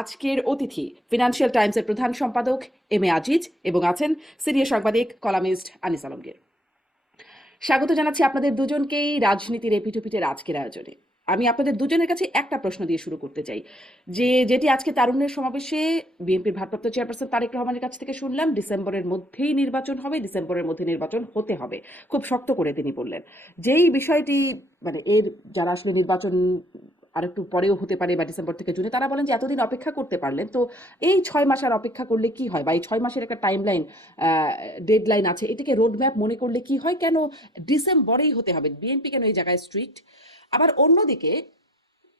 আজকের অতিথি ফিনান্সিয়াল টাইমসের প্রধান সম্পাদক এম এ আজিজ এবং আছেন সিনিয়র সাংবাদিক কলামিস্ট আনিস আলমগীর। স্বাগত জানাচ্ছি আপনাদের দুজনকেই রাজনীতির এপিটুপিটের আজকের আয়োজনে। আমি আপনাদের দুজনের কাছে একটা প্রশ্ন দিয়ে শুরু করতে চাই, যেটি আজকে তারুণ্যের সমাবেশে বিএনপির ভারপ্রাপ্ত চেয়ারপারসন তারেক রহমানের কাছ থেকে শুনলাম, ডিসেম্বরের মধ্যেই নির্বাচন হবে, ডিসেম্বরের মধ্যে নির্বাচন হতে হবে, খুব শক্ত করে তিনি বললেন। যেই বিষয়টি মানে এর যারা আসলে নির্বাচন আরেকটু পরেও হতে পারে বা ডিসেম্বর থেকে জুনে, তারা বলেন যে এতদিন অপেক্ষা করতে পারলেন, তো এই 6 মাস আর অপেক্ষা করলে কি হয়, বা এই 6 মাসের একটা টাইমলাইন ডেডলাইন আছে, এটাকে রোডম্যাপ মনে করলে কি হয়, কেন ডিসেম্বরেই হতে হবে, বিএনপি কেন এই জায়গায় স্ট্রিক্ট? আবার অন্যদিকে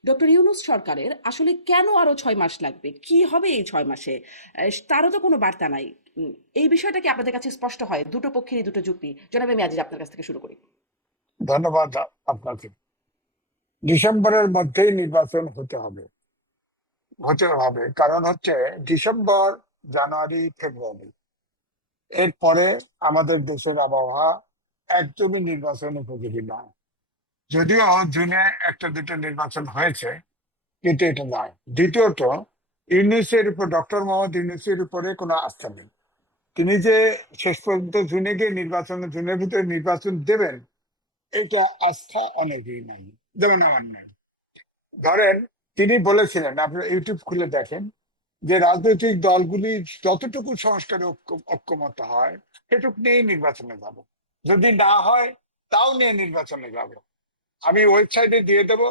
ডক্টর ইউনূস সরকারের আসলে কেন আরো 6 মাস লাগবে, কি হবে এই 6 মাসে, তারও তো কোনো বার্তা নাই। এই বিষয়টা কি আপনাদের কাছে স্পষ্ট হয়? দুটো পক্ষেরই দুটো যুক্তি। জনাব আমি আজিজ আপনার কাছ থেকে শুরু করি। ধন্যবাদ আপনাকে। ডিসেম্বরের মধ্যেই নির্বাচন হতে হবে কারণ হচ্ছে ডিসেম্বর, জানুয়ারি, ফেব্রুয়ারি এরপরে আমাদের দেশের আবহাওয়া একদমই নির্বাচন উপযোগী নয়। যদিও জুনে একটা দুটো নির্বাচন হয়েছে, কিন্তু এটা নয়। দ্বিতীয়ত, ডক্টর মোহাম্মদ ইউনূসের উপরে কোনো আস্থা নেই। তিনি যে শেষ পর্যন্ত জুনে গিয়ে জুনের ভিতরে নির্বাচন দেবেন, এটা আস্থা অনেকেই নাই, যেমন আমার নাই। ধরেন, তিনি বলেছিলেন, আপনারা ইউটিউব খুলে দেখেন, যে রাজনৈতিক দলগুলি যতটুকু সংস্কারে ঐক্যমত হয় সেটুকু নিয়েই নির্বাচনে যাব, যদি না হয় তাও নিয়ে নির্বাচনে যাব। আমি ওয়েবসাইটে দিয়ে দেব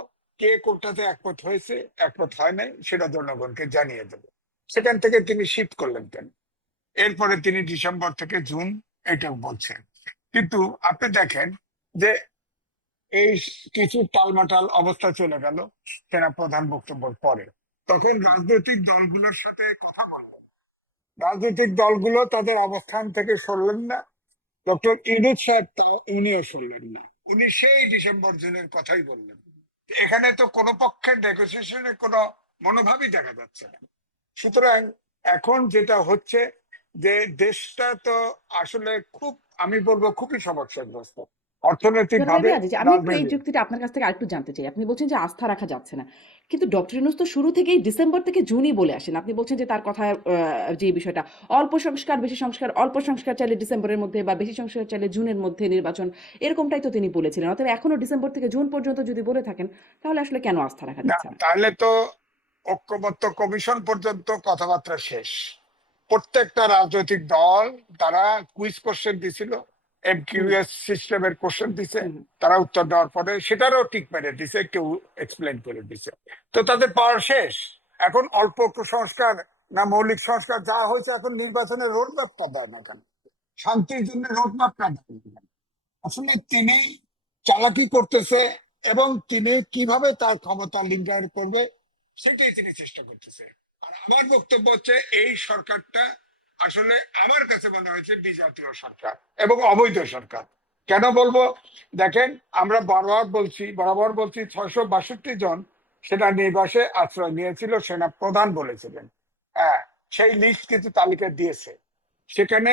কে কোনটাতে একমত হয়েছে, একমত হয় নাই, সেটা জনগণকে জানিয়ে দেব। সেখান থেকে তিনি শিফট করলেন কেন? এরপরে তিনি ডিসেম্বর থেকে জুন এটাও বলছেন। কিন্তু আপনি দেখেন যে এই কিছু টালমাটাল অবস্থা চলে গেল সেনা প্রধান বক্তব্যের পরে। তখন রাজনৈতিক দলগুলোর সাথে কথা বললেন, রাজনৈতিক দলগুলো তাদের অবস্থান থেকে সরলেন না। ডক্টর ইউনূস সাহেব উনিও সরলেন না, উনি সেই ডিসেম্বর জুনের কথাই বললেন। এখানে তো কোনো পক্ষের নেগোসিয়েশনের কোনো মনোভাবই দেখা যাচ্ছে না। সুতরাং এখন যেটা হচ্ছে যে দেশটা তো আসলে খুব, আমি বলবো খুবই সমস্যাগ্রস্ত অর্থনৈতিক জনাব ভাবে, আজিজ, আমি একটু এই যুক্তিটা আপনার কাছ থেকে আরেকটু জানতে চাই। আপনি বলছেন যে আস্থা রাখা যাচ্ছে না, কিন্তু ডক্টর ইউনূস তো শুরু থেকেই ডিসেম্বর থেকে জুনই বলে আসেন। আপনি বলছেন যে তার কথায় যে বিষয়টা অল্প সংস্কার বেশি সংস্কার, অল্প সংস্কার চাইলে ডিসেম্বরের মধ্যে বা বেশি সংস্কার চাইলে জুনের মধ্যে নির্বাচন, এরকমটাই তো তিনি বলেছিলেন। অতএব এখনো ডিসেম্বর থেকে জুন পর্যন্ত যদি বলে থাকেন, তাহলে আসলে কেন আস্থা রাখা না, যাচ্ছে না? তাহলে তো ঐক্যমত্য কমিশন পর্যন্ত কথাবার্তা শেষ। প্রত্যেকটা রাজনৈতিক দল তারা কুইজ কোশ্চেন দিছিল, হুম এমকিউএস সিস্টেমের কোশ্চেন দিছে, হুম তারা উত্তর দেওয়ার পরে সেটারও টিক মেরে দিছে, কেউ এক্সপ্লেন করে দিছে। তো তাদের পাওয়ার শেষ। এখন অল্প একটু সংস্কার না মৌলিক সংস্কার যা হয়েছে, এখন নির্বাচনের রোডম্যাপটা দেয় না কেন? শান্তির জন্য রোডম্যাপটা দেয় না কেন? আসলে তিনি চালাকি করতেছে, এবং তিনি কিভাবে তার ক্ষমতা লিঙ্গায়ন করবে সেটাই তিনি চেষ্টা করতেছে। আর আমার বক্তব্য হচ্ছে, এই সরকারটা আসলে আমার কাছে মনে হয়েছে বিজাতীয় সরকার এবং অবৈধ সরকার। কেন বলবো? দেখেন, আমরা বরাবর বলছি 662 জন সেনানিবাসে আশ্রয় নিয়েছিল, সেনা প্রধান বলেছিলেন। হ্যাঁ, সেই লিস্ট কিন্তু তালিকা দিয়েছে। সেখানে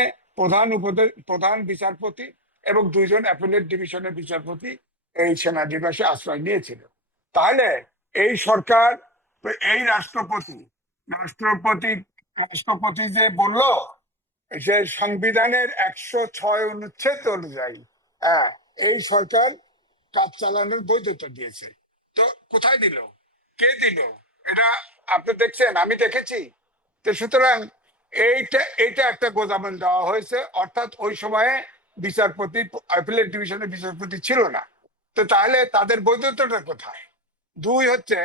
প্রধান বিচারপতি এবং 2জন অ্যাপিলেট ডিভিশনের বিচারপতি এই সেনানিবাসে আশ্রয় নিয়েছিল। তাহলে এই সরকার, এই রাষ্ট্রপতি যে বলল যে সংবিধানের 106 অনুচ্ছেদ অনুযায়ী, হ্যাঁ, এই সরকার কাজ চালানোর বৈধতা দিয়েছে। তো কোথায় দিল, কে দিল? এটা আপনি দেখছেন, আমি দেখেছি। তো সুতরাং এইটা একটা গোজামিল দেওয়া হয়েছে, অর্থাৎ ওই সময়ে বিচারপতি, অ্যাপিলেট ডিভিশনের বিচারপতি ছিল না। তো তাহলে তাদের বৈধতাটা কোথায়? দুই হচ্ছে,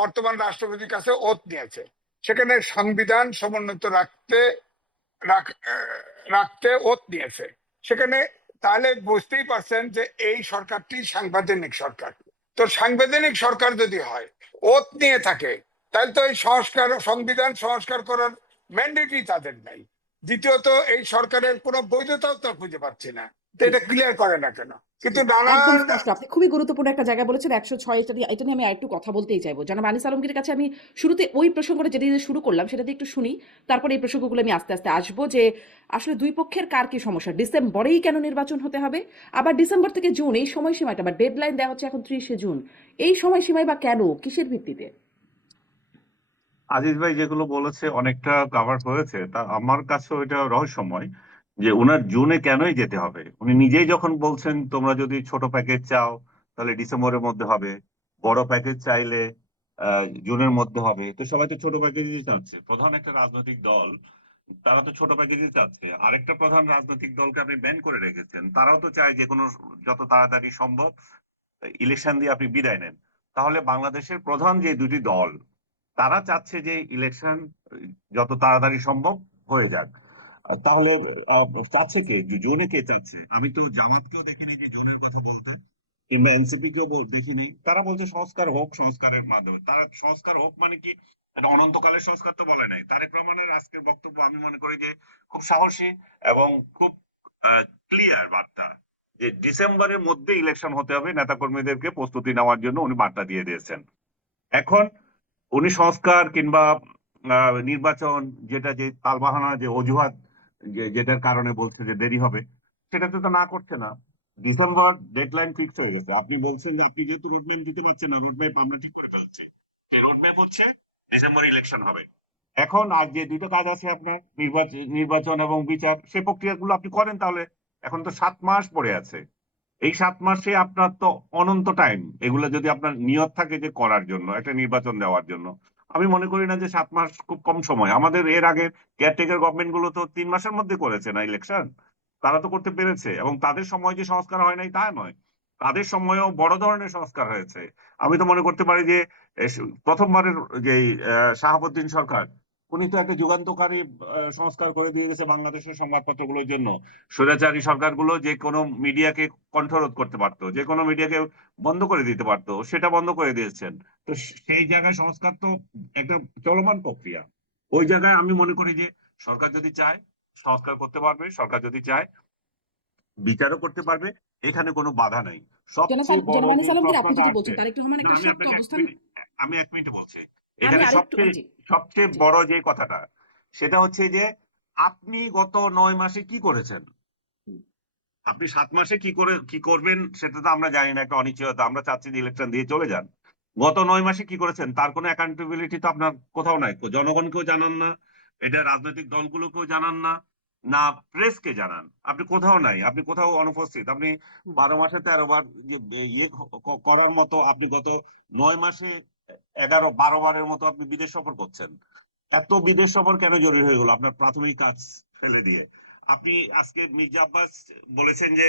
বর্তমান রাষ্ট্রপতির কাছে ওথ নিয়েছে, সেখানে সংবিধান সমুন্নত রাখতে ওথ নিয়েছে সেখানে। তাহলে বুঝতেই পারছেন যে এই সরকারটি সাংবিধানিক সরকার। তো সাংবিধানিক সরকার যদি হয়, ওথ নিয়ে থাকে, তাহলে তো এই সংবিধান সংস্কার করার ম্যান্ডেটই তাদের নাই। দ্বিতীয়ত, এই সরকারের কোনো বৈধতাও তো খুঁজে পাচ্ছি না, তো জি এটা ক্লিয়ার করে না কেন? জি, কিন্তু একদম নানান স্পষ্ট। আপনি খুবই গুরুত্বপূর্ণ একটা জায়গা বলেছেন, 106। এটা নিয়ে আমি আরেকটু কথা বলতেই চাইবো। জনাব আনিস আলমগীরের কাছে আমি শুরুতে ওই প্রসঙ্গটা যেটা দিয়ে শুরু করলাম সেটা দিয়ে একটু শুনি, তারপরে এই প্রসঙ্গগুলো আমি আস্তে আস্তে আসবো, যে আসলে দুই পক্ষের কার কি সমস্যা, ডিসেম্বরেই কেন নির্বাচন হতে হবে, আবার ডিসেম্বর থেকে জুন এই সময়সীমাটা বা ডেডলাইন দেওয়া হচ্ছে এখন 30শে জুন, এই সময়সীমায় বা কেন, কিসের ভিত্তিতে? আজিজ ভাই যেগুলো বলেছে অনেকটা কভার হয়েছে, তা আমার কাছে ওইটা রহস্যময় যে উনার জুনে কেনই যেতে হবে। উনি নিজেই যখন বলছেন তোমরা যদি ছোট প্যাকেজ চাও তাহলে ডিসেম্বরের মধ্যে হবে, বড় প্যাকেজ চাইলে জুনের মধ্যে হবে, তো সবাই তো ছোট প্যাকেজই চাচ্ছে। প্রধান একটা রাজনৈতিক দল তারা তো ছোট প্যাকেজই চাচ্ছে, আরেকটা প্রধান রাজনৈতিক দলকে আপনি ব্যান করে রেখেছেন, তারাও তো চায় যে কোনো যত তাড়াতাড়ি সম্ভব ইলেকশন দিয়ে আপনি বিদায় নেন। তাহলে বাংলাদেশের প্রধান যে দুটি দল তারা চাচ্ছে যে ইলেকশন যত তাড়াতাড়ি সম্ভব হয়ে যাক। তাহলে চাচ্ছে কে, যে জোনে কে চাচ্ছে? আমি তো জামাতকেও দেখিনি যে জোনের কথা বলতে, কিংবা এনসিপি কেও দেখিনি। তারা বলছে সংস্কার হোক, সংস্কারের মাধ্যমে। তারা সংস্কার হোক মানে কি, এটা অনন্তকালের সংস্কার তো বলে নাই। তারেক রহমানের আজকের বক্তব্য আমি মনে করি যে খুব সাহসী এবং খুব ক্লিয়ার বার্তা, যে ডিসেম্বরের মধ্যে ইলেকশন হতে হবে, নেতাকর্মীদেরকে প্রস্তুতি নেওয়ার জন্য উনি বার্তা দিয়ে দিয়েছেন। এখন উনি সংস্কার কিংবা নির্বাচন, যেটা যে তালবাহানা যে অজুহাত যেটার কারণে বলছে যে দেরি হবে, সেটাতে তো না করছে না। ডিসেম্বর ডেডলাইন ফিক্স হয়ে গেছে। আপনি বলছেন যে আপনি যেহেতু রোডম্যাপ দিতে পারছেন না, রোডম্যাপ আমরা ঠিক করে ফেলছি, যে রোডম্যাপ হচ্ছে ডিসেম্বর ইলেকশন হবে। এখন আর যে দুটো কাজ আছে আপনার, নির্বাচন এবং বিচার, সেই প্রক্রিয়াগুলো আপনি করেন তাহলে। এখন তো 7 মাস পড়ে আছে। এই 7 মাসে আপনার তো অনন্ত টাইম, এগুলো যদি আপনার নিয়ত থাকে যে করার জন্য, একটা নির্বাচন দেওয়ার জন্য। আমি মনে করি না যে 7 মাস খুব কম সময়। আমাদের এর আগে কেয়ারটেকার গভর্নমেন্ট গুলো তো 3 মাসের মধ্যে করেছে না ইলেকশন। তারা তো করতে পেরেছে, এবং তাদের সময় যে সংস্কার হয় নাই তা নয়, তাদের সময়েও বড় ধরনের সংস্কার হয়েছে। আমি তো মনে করতে পারি যে প্রথমবারের যে শাহাবুদ্দিন সরকার, উনি তো একটা যুগান্তকারী সংস্কার করে দিয়ে গেছে বাংলাদেশের সংবাদপত্রগুলোর জন্য। স্বৈরাচারী সরকারগুলো যে কোনো মিডিয়াকে কণ্ঠরোধ করতে পারতো, যে কোনো মিডিয়াকে বন্ধ করে দিতে পারতো, সেটা বন্ধ করে দিয়েছেন। তো সেই জায়গায় সংস্কার তো একটা চলমান প্রক্রিয়া। ওই জায়গায় আমি মনে করি যে সরকার যদি চায় সংস্কার করতে পারবে, সরকার যদি চায় বিচারও করতে পারবে, এখানে কোনো বাধা নাই। সবচেয়ে বড় জনাব আনিস যে আলমগীর, আপনি প্রশ্নটা যেটা আসছে, বলছেন তার একটু রহমান না একটা আমি শক্ত আপনাকে অবস্থান। আমি 1 মিনিটে বলছি। আমি এখানে আরেকটু সবচেয়ে জি সবচেয়ে জি বড় যে কথাটা, সেটা হচ্ছে যে আপনি গত 9 মাসে কি করেছেন? হুম, আপনি 7 মাসে কি করবেন সেটা তো আমরা জানি না, একটা অনিশ্চয়তা। আমরা চাচ্ছি যে ইলেকশন দিয়ে চলে যান। গত 9 মাসে কি করেছেন তার কোনো অ্যাকাউন্টেবিলিটি তো আপনার কোথাও নাই। জনগণকেও জানান না, এটা রাজনৈতিক দলগুলোকেও জানান না, না প্রেসকে জানান। আপনি কোথাও নাই, আপনি কোথাও অনুপস্থিত। আপনি হুম। 12 মাসে 13 বার যে ইয়ে করার মতো আপনি গত 9 মাসে 11-12 বারের মতো আপনি বিদেশ সফর করছেন। এত বিদেশ সফর কেন জরুরি হয়ে গেল আপনার প্রাথমিক কাজ ফেলে দিয়ে? আপনি আজকে মির্জা আব্বাস বলেছেন যে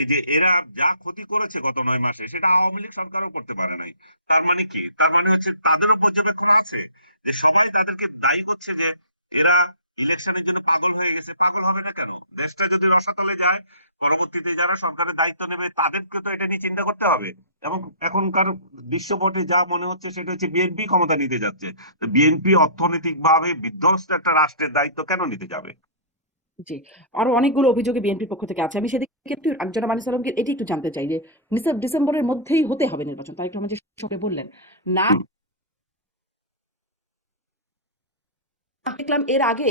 এই যে এরা যা ক্ষতি করেছে গত 9 মাসে, সেটা আওয়ামী লীগ সরকারও করতে পারে নাই। তার মানে কি? তার মানে হচ্ছে তাদেরও পর্যবেক্ষণ আছে যে সবাই তাদেরকে দায়ী করছে যে এরা ইলেকশনের জন্য পাগল হয়ে গেছে। পাগল হবে না কেন? দেশটা যদি রসাতলে যায়, পরবর্তীতে যারা সরকারের দায়িত্ব নেবে তাদেরকে তো এটা নিয়ে চিন্তা করতে হবে। এবং এখনকার দৃশ্যপটে যা মনে হচ্ছে সেটা হচ্ছে বিএনপি ক্ষমতা নিতে যাচ্ছে। বিএনপি অর্থনৈতিক ভাবে বিধ্বস্ত একটা রাষ্ট্রের দায়িত্ব কেন নিতে যাবে? জি, আরো অনেকগুলো অভিযোগে বিএনপির পক্ষ থেকে আছে। আমি সেদিকে একটু জনাব আনিস আলমগীর এটি একটু জানতে চাই যে ডিসেম্বরের মধ্যেই হতে হবে নির্বাচন। তারেক রহমান যে সঙ্গে বললেন না, হুম, দেখলাম এর আগে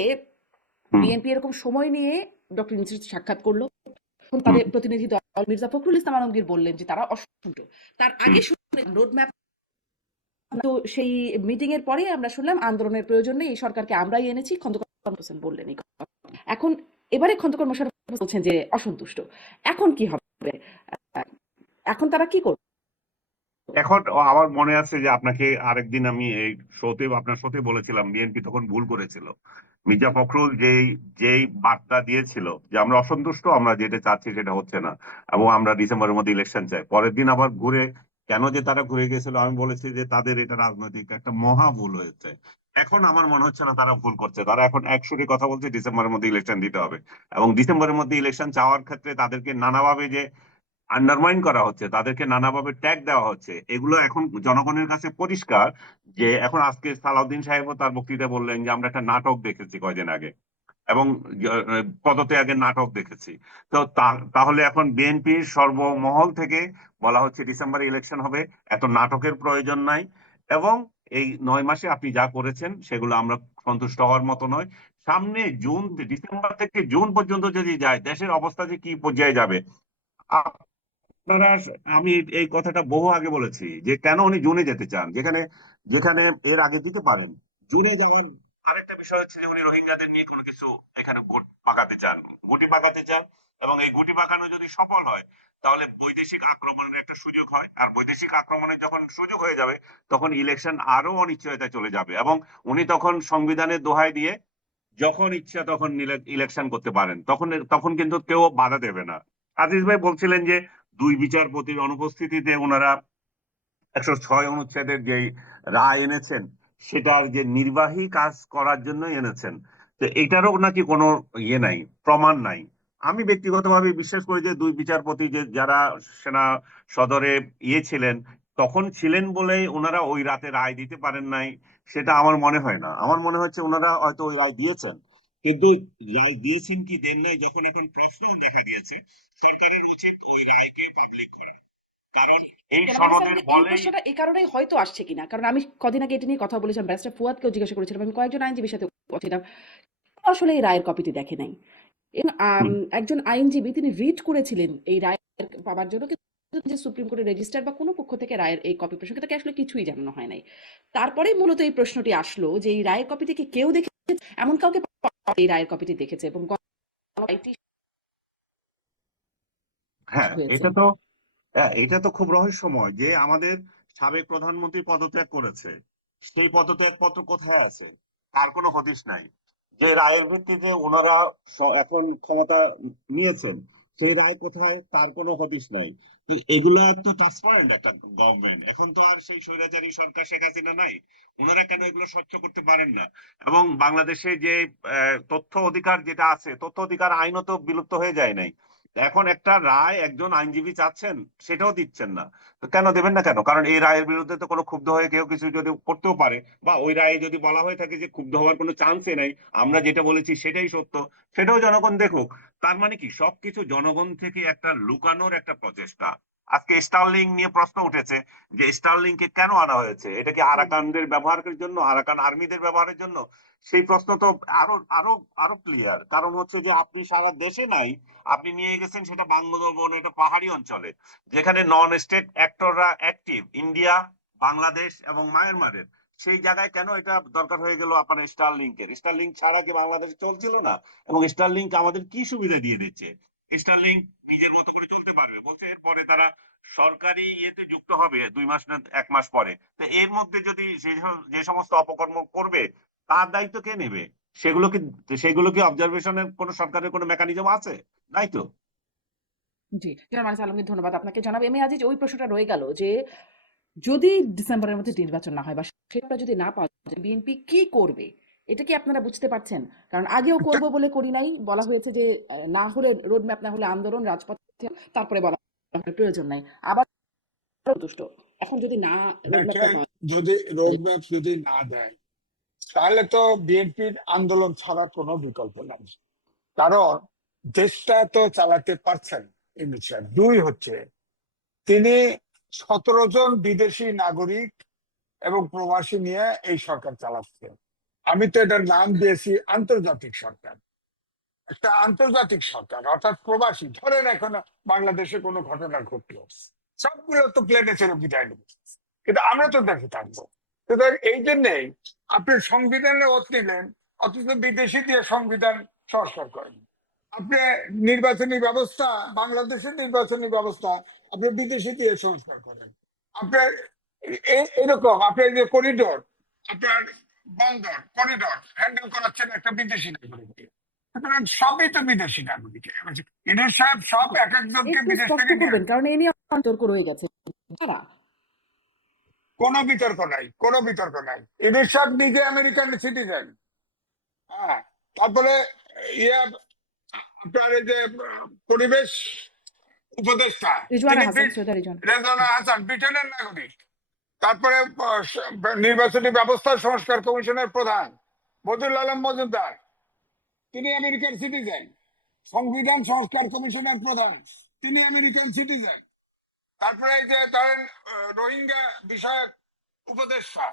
হুম, বিএনপি এরকম সময় নিয়ে ডক্টর ইউনূসের সাথে সাক্ষাৎ করলো। তখন হুম, তাদের প্রতিনিধি দল মির্জা ফখরুল ইসলাম আলমগীর বললেন যে তারা অসন্তুষ্ট। তার হুম। আগে শুনলেন রোডম্যাপ, তো সেই মিটিং এর পরে আমরা শুনলাম আন্দোলনের প্রয়োজন নেই, এই সরকারকে আমরাই এনেছি। খন্দকার হোসেন বললেন এই কথা। এখন এবারে খন্দকার মোশাররফ হোসেন বলছেন যে অসন্তুষ্ট। এখন কি হবে? আহ, এখন তারা কি করবে? এখন আমার মনে আছে যে আপনাকে আরেকদিন আমি এই শোতে, আপনার শোতে বলেছিলাম বিএনপি তখন ভুল করেছিল। মির্জা ফখরুল যেই বার্তা দিয়েছিল যে আমরা অসন্তুষ্ট, আমরা যেটা চাচ্ছি সেটা হচ্ছে না, এবং আমরা ডিসেম্বরের মধ্যে ইলেকশন চাই। পরের দিন আবার ঘুরে, কেন যে তারা ঘুরে গেছিল, আমি বলেছি যে তাদের এটা রাজনৈতিক একটা মহা ভুল হয়েছে। এখন আমার মনে হচ্ছে না তারা ভুল করছে। তারা এখন একসুরে কথা বলছে ডিসেম্বরের মধ্যে ইলেকশন দিতে হবে, এবং ডিসেম্বরের মধ্যে ইলেকশন চাওয়ার ক্ষেত্রে তাদেরকে নানাভাবে যে আন্ডারমাইন করা হচ্ছে, তাদেরকে নানাভাবে ট্যাগ দেওয়া হচ্ছে, এগুলো এখন জনগণের কাছে পরিষ্কার। যে এখন আজকে সালাউদ্দিন সাহেবও তার বক্তৃতায় বললেন যে আমরা একটা নাটক দেখেছি কয়দিন আগে, এবং পদত্যাগের নাটক দেখেছি। তো তাহলে এখন বিএনপির সর্বমহল থেকে বলা হচ্ছে ডিসেম্বরে ইলেকশন হবে, এত নাটকের প্রয়োজন নাই। এবং এই 9 মাসে আপনি যা করেছেন সেগুলো আমরা সন্তুষ্ট হওয়ার মতো নয়। সামনে জুন, ডিসেম্বর থেকে জুন পর্যন্ত যদি যায়, দেশের অবস্থা যে কি পর্যায়ে যাবে আপনারা, আমি এই কথাটা বহু আগে বলেছি যে কেন উনি জুনে যেতে চান, যেখানে যেখানে এর আগে দিতে পারেন। জুড়ে যাওয়ার আরেকটা বিষয় হচ্ছে যে উনি রোহিঙ্গাদের নিয়ে কোনো কিছু এখানে পাকাতে চান, গুটি পাকাতে চান, এবং এই গুটি পাকানো যদি সফল হয় তাহলে বৈদেশিক আক্রমণের একটা সুযোগ হয়, আর বৈদেশিক আক্রমণের যখন সুযোগ হয়ে যাবে তখন ইলেকশন আরো অনিশ্চয়তায় চলে যাবে, এবং উনি তখন সংবিধানের দোহাই দিয়ে যখন ইচ্ছা তখন ইলেকশন করতে পারেন, তখন তখন কিন্তু কেউ বাধা দেবে না। আজিজ ভাই বলছিলেন যে দুই বিচারপতির অনুপস্থিতিতে ওনারা 106 অনুচ্ছেদের যে রায় এনেছেন সেটার যে নির্বাহী কাজ করার জন্য এনেছেন, তো এটারও নাকি কোনো ইয়ে নাই, প্রমাণ নাই। আমি ব্যক্তিগতভাবে বিশ্বাস করি যে দুই বিচারপতি যে যারা সেনা সদরে ইয়ে ছিলেন, তখন ছিলেন বলেই ওনারা ওই রাতে রায় দিতে পারেন নাই, সেটা আমার মনে হয় না। আমার মনে হচ্ছে ওনারা হয়তো ওই রায় দিয়েছেন, কিন্তু রায় দিয়েছেন কি দেন নাই যখন এখন প্রশ্ন দেখা দিয়েছে, সরকারের উচিত ওই রায়কে পাবলিক করা। কারণ এই গোলাম আলী সনদের সালামকে এই বলেই প্রশ্নটা এই কারণেই হয়তো আসছে কিনা, কারণ আমি কদিন আগে এটা নিয়ে কথা বলেছিলাম, ব্যারিস্টার ফুয়াদকেও জিজ্ঞাসা করেছিলাম, আমি কয়েকজন আইনজীবীর সাথে কথা বলছিলাম, আসলে এই রায়ের কপিটি দেখে নাই। এবং একজন আইনজীবী তিনি রিড করেছিলেন এই রায় পাওয়ার জন্য, কিন্তু যে সুপ্রিম কোর্টের রেজিস্ট্রার বা কোনো পক্ষ থেকে রায়ের এই কপি প্রসঙ্গে তাকে আসলে কিছুই জানানো হয় নাই। তারপরে মূলত এই প্রশ্নটি আসলো যে এই রায়ের কপিটি কি কেউ দেখেছে, এমন কাউকে এই রায়ের কপিটি দেখেছে এবং রায়টি হ্যাঁ, হয়েছে। এটা তো খুব রহস্যময় যে আমাদের সাবেক প্রধানমন্ত্রী পদত্যাগ করেছে, সেই পদত্যাগ পত্র কোথায় আছে তার কোনো হদিশ নাই। যে রায়ের ভিত্তিতে ওনারা এখন ক্ষমতা নিয়েছেন, সেই রায় কোথায় তার কোনো হদিশ নাই। এগুলো তো ট্রান্সপারেন্ট একটা গভর্নমেন্ট, এখন তো আর সেই স্বৈরাচারী সরকার শেখ হাসিনা নাই। ওনারা কেন এগুলো স্বচ্ছ করতে পারেন না? এবং বাংলাদেশে যে তথ্য অধিকার যেটা আছে, তথ্য অধিকার আইনও তো বিলুপ্ত হয়ে যায় নাই। এখন একটা রায় একজন আইনজীবী চাচ্ছেন, সেটাও দিচ্ছেন না। তো কেন দেবেন না কেন? কারণ এই রায়ের বিরুদ্ধে তো কোনো ক্ষুব্ধ হয়ে কেউ কিছু যদি করতেও পারে, বা ওই রায়ে যদি বলা হয়ে থাকে যে ক্ষুব্ধ হওয়ার কোনো চান্সই নাই, আমরা যেটা বলেছি সেটাই সত্য, সেটাও জনগণ দেখুক। তার মানে কি সবকিছু জনগণ থেকে একটা লুকানোর একটা প্রচেষ্টা। আজকে স্টারলিং নিয়ে প্রশ্ন উঠেছে যে স্টারলিং কে কেন আনা হয়েছে, এটা কি আরাকানদের ব্যবহারের জন্য, আরাকান আর্মিদের ব্যবহারের জন্য? সেই প্রশ্ন তো আরো আরো আরো ক্লিয়ার। কারণ হচ্ছে যে আপনি সারা দেশে নাই, আপনি নিয়ে গেছেন সেটা বান্দরবন, এটা পাহাড়ি অঞ্চলে, যেখানে নন স্টেট অ্যাক্টররা অ্যাক্টিভ, ইন্ডিয়া, বাংলাদেশ এবং মায়ানমারের। সেই জায়গায় কেন এটা দরকার হয়ে গেল আপনার স্টারলিংকের? স্টারলিংক ছাড়া কি বাংলাদেশে চলছিল না? এবং স্টারলিংক আমাদের কি সুবিধা দিয়ে দিচ্ছে? স্টারলিংক নিজের মতো করে চলতে পারবে বলছে, এরপরে তারা সরকারি ইয়েতে যুক্ত হবে 2 মাস না 1 মাস পরে। তো এর মধ্যে যদি যে সমস্ত অপকর্ম করবে তার দায়িত্ব কে নেবে? সেগুলো কি সেগুলো কি অবজারভেশনের কোন সরকারের কোনো মেকানিজম আছে? নাই তো। জি, জনাব আনিস আলমগীর, ধন্যবাদ আপনাকে। জনাব এম এ আজিজ, ওই প্রশ্নটা রয়ে গেল যে যদি ডিসেম্বরের মধ্যে নির্বাচন না হয় বা সেটা যদি না পাওয়া যায়, বিএনপি কি করবে? এটা কি আপনারা বুঝতে পারছেন? কারণ আগেও একটা করব বলে করি নাই, বলা হয়েছে যে না হলে রোড ম্যাপ, না হলে আন্দোলন রাজপথে, তারপরে বলা হয় প্রয়োজন নাই, আবার দুষ্ট। এখন যদি না রোড ম্যাপ না দেখেন, পাওয়া যদি রোড ম্যাপ যদি না দেয় তাহলে তো বিএনপির আন্দোলন ছাড়া কোনো বিকল্প নাই। কারণ দেশটা তো চালাতে পারছেন ইউনূস সাহেব। দুই হচ্ছে, তিনি 17 জন বিদেশি নাগরিক এবং প্রবাসী নিয়ে এই সরকার চালাচ্ছে। আমি তো এটার নাম দিয়েছি আন্তর্জাতিক সরকার। একটা আন্তর্জাতিক সরকার, অর্থাৎ প্রবাসী। ধরেন এখন বাংলাদেশে কোনো ঘটনা ঘটলো, সবগুলো তো প্লেনে ছেড়ে বিদায় নেবে, কিন্তু আমরা তো দেখে থাকবো। সুতরাং এই জন্যেই আপনি সংবিধানে ওত নিলেন, অথচ বিদেশি দিয়ে সংবিধান সংস্কার করেন। আপনি নির্বাচনী ব্যবস্থা, বাংলাদেশের নির্বাচনী ব্যবস্থা আপনি বিদেশি দিয়ে সংস্কার করেন। আপনার এরকম আপনার যে করিডোর, আপনার বন্দর করিডোর হ্যান্ডেল করাচ্ছেন একটা বিদেশি নাগরিক দিয়ে। সুতরাং সবই তো বিদেশি নাগরিক। ইউনূস সাহেব সব এক একজনকে একটু বিদেশ স্পষ্ট থেকে নিয়ে করবেন, কারণ এ নিয়ে তর্ক রয়ে গেছে। তারা কোনো বিতর্ক নাই, কোনো বিতর্ক নাই। ইউনূস সাহেব নিজে আমেরিকান সিটিজেন। হ্যাঁ, তারপরে ইয়ে আপনার এই যে পরিবেশ উপদেষ্টা, রিজওয়ানা তিনি হাসান, সৈয়দা রিজওয়ানা। রেজওয়ানা হাসান ব্রিটেনের নাগরিক। তারপরে নির্বাচনী ব্যবস্থা সংস্কার কমিশনের প্রধান বদিউল আলম মজুমদার, তিনি আমেরিকান সিটিজেন। সংবিধান সংস্কার কমিশনের প্রধান, তিনি আমেরিকান সিটিজেন। তারপরে এই যে ধরেন রোহিঙ্গা বিষয়ক উপদেষ্টা,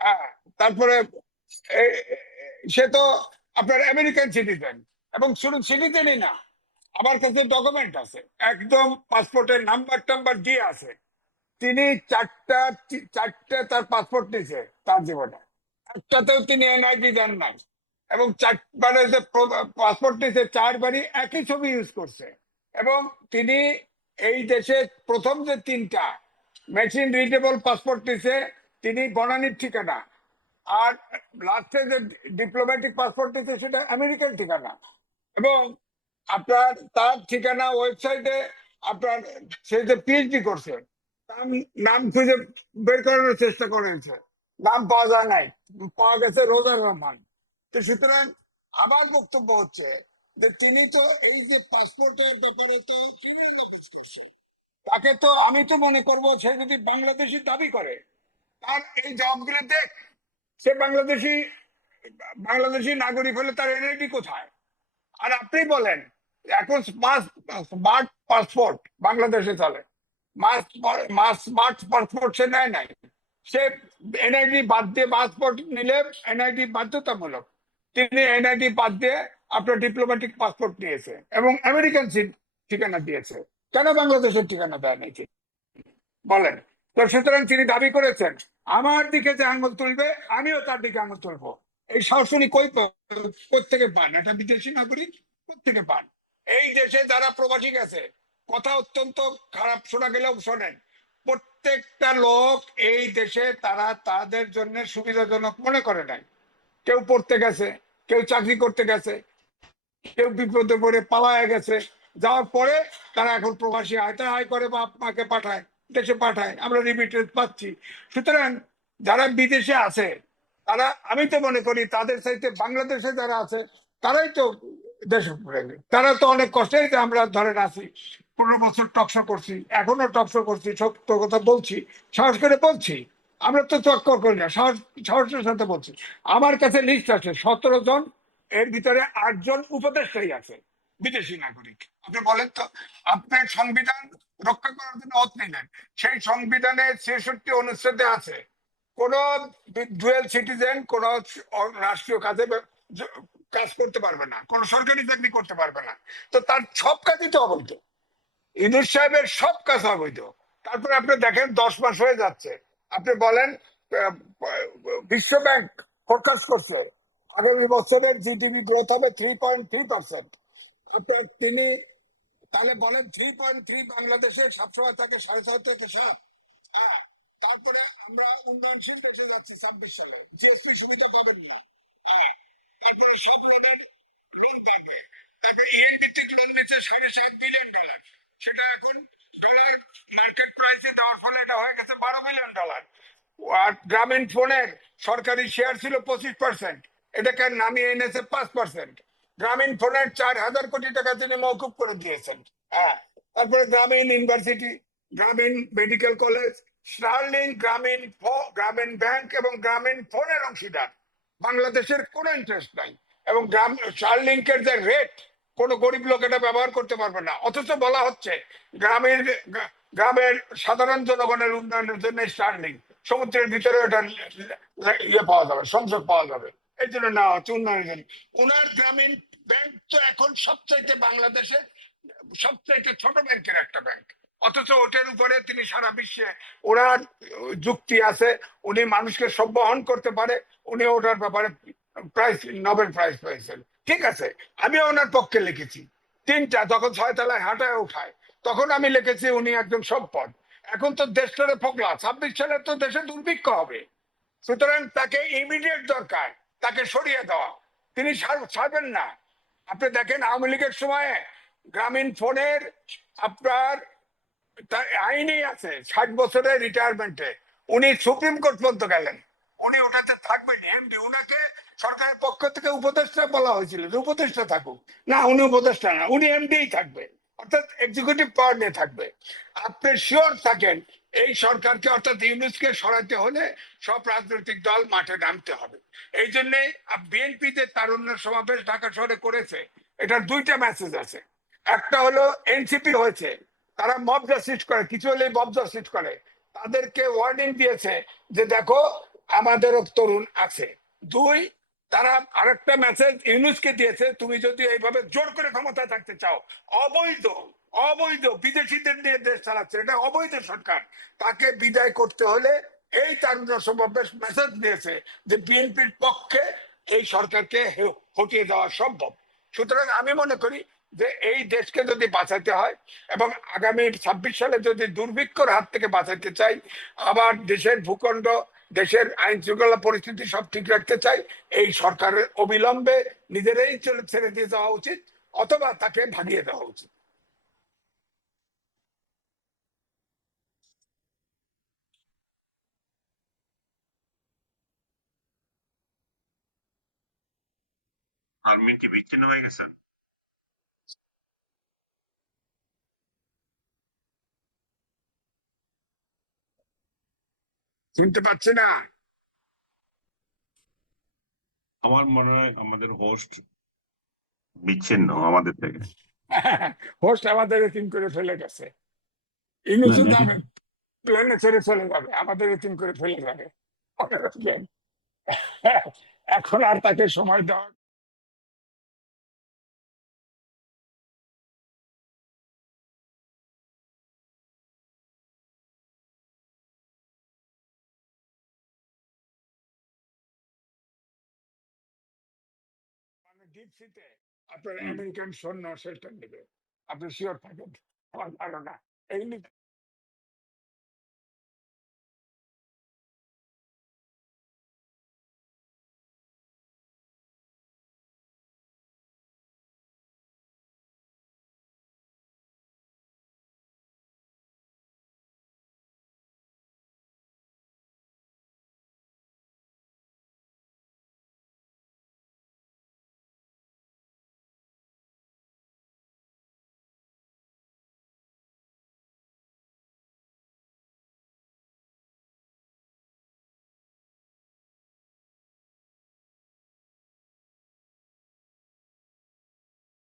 হ্যাঁ, তারপরে সে তো আপনার আমেরিকান সিটিজেন। এবং শুধু সিটিজেনই না, আমার কাছে ডকুমেন্ট আছে, একদম পাসপোর্টের নাম্বার টাম্বার দিয়ে আছে। তিনি চারটা তার পাসপোর্ট নিয়েছে তার জীবনে। একটাতেও তিনি এনআইডি দেন নাই, এবং মানে যে পাসপোর্ট নিয়েছে 4বারই একই ছবি ইউজ করছে। এবং তিনি এই দেশে প্রথম যে 3টা মেশিন রিডেবল পাসপোর্ট নিয়েছে তিনি বনানীর ঠিকানা, আর লাস্টে যে ডিপ্লোম্যাটিক পাসপোর্ট নিয়েছে সেটা আমেরিকান ঠিকানা। এবং আপনার তার ঠিকানা ওয়েবসাইটে আপনার সে যে পিএইচডি করছে নাম নাম খুঁজে বের করার চেষ্টা করেছে, নাম পাওয়া যায় নাই, পাওয়া গেছে রোজার রহমান। তো সুতরাং আমার বক্তব্য হচ্ছে যে তিনি তো এই যে পাসপোর্টের ব্যাপারে তো তাকে তো আমি তো মনে করবো সে যদি বাংলাদেশি দাবি করে তার এই জবাবগুলো দেখ, সে বাংলাদেশি বাংলাদেশি নাগরিক হলে তার এনআইডি কোথায়? আর আপনি বলেন এখন স্মার্ট পাসপোর্ট বাংলাদেশে চলে, স্মার্ট পাসপোর্ট সে নেয় নাই, সে এনআইডি বাদ দিয়ে পাসপোর্ট নিলে এনআইডি বাধ্যতামূলক, তিনি এনআইডি বাদ দিয়ে আপনার ডিপ্লোম্যাটিক পাসপোর্ট নিয়েছে এবং আমেরিকান ঠিকানা দিয়েছে, কেন বাংলাদেশের ঠিকানা দেয় নাই বলেন? তো সুতরাং তিনি দাবি করেছেন আমার দিকে যে আঙুল তুলবে আমিও তার দিকে আঙুল তুলবো। এই শাসনই কোত্থেকে পান? একটা বিদেশি নাগরিক কোত্থেকে পান? এই দেশে যারা প্রবাসী গেছে, কথা অত্যন্ত খারাপ শোনা গেলেও শোনেন, প্রত্যেকটা লোক এই দেশে তারা তাদের জন্য সুবিধাজনক মনে করে নাই। কেউ পড়তে গেছে, কেউ চাকরি করতে গেছে, কেউ বিপদে পড়ে পালায় গেছে, যাওয়ার পরে তারা এখন প্রবাসী আয় করে বা মাকে পাঠায়, দেশে পাঠায়, আমরা রিমিটেন্স পাচ্ছি। সুতরাং যারা বিদেশে আছে তারা, আমি তো মনে করি তাদের চাইতে বাংলাদেশে যারা আছে তারাই তো দেশে প্রেমী, তারা তো অনেক কষ্টেই আমরা ধরেন আছি, 15 বছর টকশো করছি, এখনো টকশো করছি, সত্য কথা বলছি, সাহস করে বলছি, আমরা তো চক্কর করি না, সাহসের সাথে বলছি। আমার কাছে লিস্ট আছে 17 জন, এর ভিতরে 8 জন উপদেষ্টাই আছে বিদেশি নাগরিক। আপনি বলেন তো, আপনার সংবিধান রক্ষা করার জন্য ওত নিলেন, সেই সংবিধানে 66 অনুচ্ছেদে আছে কোন ডুয়েল সিটিজেন কোন রাষ্ট্রীয় কাজে কাজ করতে পারবে না, কোন সরকারি চাকরি করতে পারবে না। তো তার সব কাজই তো অবৈধ, ইউনূস সাহেবের সব কাজ অবৈধ। তারপরে আপনি দেখেন 10 মাস হয়ে যাচ্ছে, আপনি বলেন বিশ্ব ব্যাংক ফোরকাস্ট করছে আগামী বছরের জিডিপি গ্রোথ হবে 3.3%। আপনার তিনি তাহলে বলেন 3.3 বাংলাদেশে সবসময় থাকে 6.5 থেকে 7। হ্যাঁ, তারপরে আমরা উন্নয়নশীল দেশে যাচ্ছি 26 সালে, জিএসপি সুবিধা পাবেন না। হ্যাঁ, তারপরে সব লোনের লোন পাবে, তারপরে ইএন ভিত্তিক লোন নিচ্ছে $7.5 বিলিয়ন, সেটা এখন ডলার মার্কেট প্রাইসে দেওয়ার ফলে এটা হয়ে গেছে $12 বিলিয়ন। আর গ্রামীণ ফোনের সরকারি শেয়ার ছিল 25%, এটাকে নামিয়ে এনেছে 5%। গ্রামীণ ফোনের 4,000 কোটি টাকা তিনি মওকুফ করে দিয়েছেন। হ্যাঁ, তারপরে গ্রামীণ ইউনিভার্সিটি, গ্রামীণ মেডিকেল কলেজ, স্টারলিংক, গ্রামীণ ব্যাংক এবং গ্রামীণ ফোনের অংশীদার, বাংলাদেশের কোনো ইন্টারেস্ট নাই। এবং স্টারলিংকের যে রেট, কোনো গরিব লোক এটা ব্যবহার করতে পারবে না, অথচ বলা হচ্ছে গ্রামের সাধারণ জনগণের উন্নয়নের জন্য স্টারলিংক, সমুদ্রের ভিতরে এটা ইয়ে পাওয়া যাবে, সংযোগ পাওয়া যাবে, এই জন্য নেওয়া হচ্ছে উন্নয়নের জন্য। ওনার গ্রামীণ ব্যাংক তো এখন সবচাইতে বাংলাদেশে সবচাইতে ছোট ব্যাংকের একটা ব্যাংক, অথচ ওটার উপরে তিনি সারা বিশ্বে ওনার যুক্তি আছে, উনি মানুষকে সম্বহন করতে পারে, উনি ওটার ব্যাপারে নোবেল প্রাইজ পেয়েছেন। ঠিক আছে, আমি ওনার পক্ষে লিখেছি 3টা, যখন 6 তলায় হাঁটায় উঠায় তখন আমি লিখেছি উনি একজন সম্পদ। এখন তো দেশটারে ফোকলা, 26 সালে তো দেশে দুর্ভিক্ষ হবে, সুতরাং তাকে ইমিডিয়েট দরকার, তাকে সরিয়ে দেওয়া, তিনি ছাড়বেন না। আপনি দেখেন আওয়ামী লীগের সময়ে গ্রামীণ ফোনের আপনার আইনই আছে 60 বছরের রিটায়ারমেন্টে, উনি সুপ্রিম কোর্ট পর্যন্ত গেলেন, উনি ওটাতে থাকবেন এমডি, উনাকে সরকারের পক্ষ থেকে উপদেষ্টা বলা হয়েছিল যে উপদেষ্টা থাকুক, না উনি উপদেষ্টা না, উনি এমডিই থাকবে, অর্থাৎ এক্সিকিউটিভ পাওয়ার নিয়ে থাকবে। আপনি শিওর থাকেন এই সরকারকে অর্থাৎ ইউনূসকে সরাতে হলে সব রাজনৈতিক দল মাঠে নামতে হবে। এই জন্য বিএনপি যে তারুণ্য সমাবেশ ঢাকা শহরে করেছে, এটার 2টা মেসেজ আছে। একটা হলো এনসিপি হয়েছে, তারা মব জাস্টিস করে, কিছু হলে মব জাস্টিস করে, তাদেরকে ওয়ার্নিং দিয়েছে যে দেখো আমাদেরও তরুণ আছে। 2, তারা আরেকটা মেসেজ ইউনূসকে দিয়েছে, তুমি যদি এইভাবে জোর করে ক্ষমতায় থাকতে চাও, অবৈধ অবৈধ বিদেশিদের নিয়ে দেশ চালাচ্ছে, এটা অবৈধ সরকার, তাকে বিদায় করতে হলে এই তারুণ্য সমাবেশ মেসেজ দিয়েছে যে বিএনপির পক্ষে এই সরকারকে হটিয়ে দেওয়া সম্ভব। সুতরাং আমি মনে করি যে এই দেশকে যদি বাঁচাতে হয় এবং আগামী 26 সালে যদি দুর্ভিক্ষর হাত থেকে বাঁচাতে চাই, আবার দেশের ভূখণ্ড, দেশের আইন শৃঙ্খলা পরিস্থিতি সব ঠিক রাখতে চাই, এই সরকারের অবিলম্বে নিজেরাই ছেড়ে দিয়ে যাওয়া উচিত অথবা তাকে ভাগিয়ে দেওয়া উচিত। আর্মিন কি বিচ্ছিন্ন হয়ে গেছেন? শুনতে পাচ্ছি না। আমার মনে হয় আমাদের হোস্ট বিচ্ছিন্ন আমাদের থেকে। হোস্ট আমাদের এতিম করে ফেলে গেছে। না, ইংলিশে না, যাবে, প্লেনে ছেড়ে চলে যাবে, আমাদের এতিম করে ফেলে যাবে। এখন আর তাকে সময় দেওয়া মানে ডিপ সিতে আপনার হুম। আমেরিকান সৈন্য শেল্টার নেবে, আপনি শিওর থাকেন। আমার ধারণা এই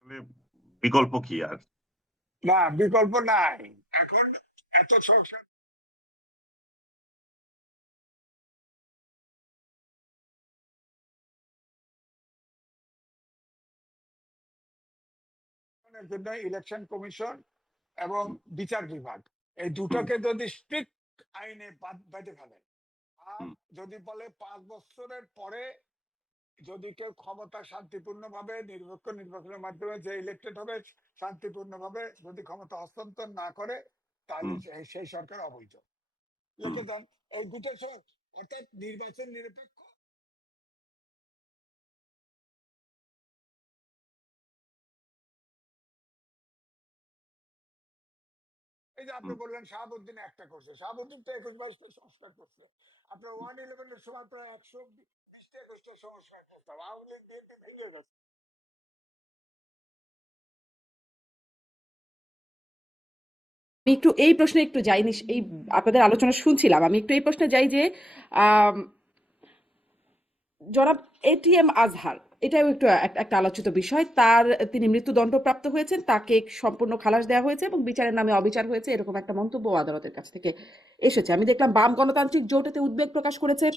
আসলে বিকল্প কি আর? না, বিকল্প নাই এখন। এত সংসার জন্য ইলেকশন কমিশন এবং বিচার বিভাগ এই হুম, দুটোকে যদি স্ট্রিক্ট আইনে বেঁধে ফেলে, আর হুম, যদি বলে 5 বছরের পরে যদি কেউ ক্ষমতা শান্তিপূর্ণভাবে নিরপেক্ষ নির্বাচনের মাধ্যমে যে ইলেক্টেড হবে শান্তিপূর্ণভাবে যদি ক্ষমতা হস্তান্তর না করে, তাহলে হুম, সেই সরকার অবৈধ। হুম। লিখে দেন এই দুটো অর্থাৎ নির্বাচন নিরপেক্ষ। এই যে আপনি হুম। বললেন শাহাবুদ্দিন একটা করছে, শাহাবুদ্দিন তো 21-22টা সংস্কার করছে। আপনার 111-এর সময় প্রায় 120-21টা সংস্কার করতাম, আওয়ামী লীগ বিএনপি ভেঙে গেছে। আমি একটু এই প্রশ্নে একটু যাইনি, এই আপনাদের আলোচনা শুনছিলাম, আমি একটু এই প্রশ্নে যাই যে আম, জনাব এটিএম আজহার, এটাও একটু একটা আলোচিত বিষয়। তিনি মৃত্যুদণ্ডপ্রাপ্ত হয়েছেন, তাকে সম্পূর্ণ খালাস দেওয়া হয়েছে এবং বিচারের নামে অবিচার হয়েছে, এরকম একটা মন্তব্য আদালতের কাছ থেকে এসেছে। আমি দেখলাম বাম গণতান্ত্রিক জোট এতে উদ্বেগ প্রকাশ করেছে।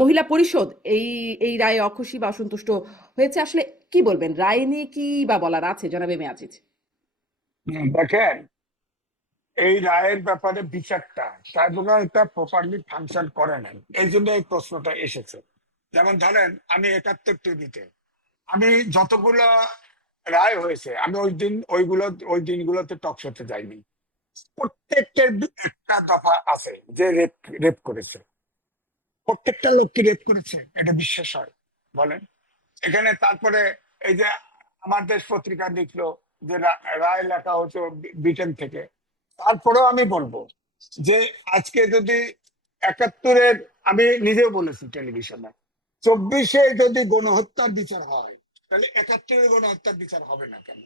মহিলা পরিষদ এই এই রায়ে অখুশি বা অসন্তুষ্ট হয়েছে। আসলে কি বলবেন, রায় নিয়ে কি বা বলার আছে জনাব এম এ আজিজ? দেখেন, এই রায়ের ব্যাপারে বিচারটা ট্রাইব্যুনালটা প্রপারলি ফাংশন করে নাই, এই জন্য এই প্রশ্নটা এসেছে। যেমন ধরেন আমি 71 টিভিতে আমি যতগুলো রায় হয়েছে আমি ওই দিনগুলোতে টক শোতে যাইনি। প্রত্যেকটার একটা দফা আছে যে রেপ রেপ করেছে। প্রত্যেকটা লোককে রেপ করেছে, এটা বিশ্বাস হয় বলেন? এখানে তারপরে এই যে আমার দেশ পত্রিকা লিখলো যে রায় লেখা হচ্ছে ব্রিটেন থেকে। তারপরেও আমি বলবো যে আজকে যদি 71-এর, আমি নিজেও বলেছি টেলিভিশনে, 24-এ যদি গণহত্যার বিচার হয় তাহলে 71-এর গণহত্যার বিচার হবে না কেন?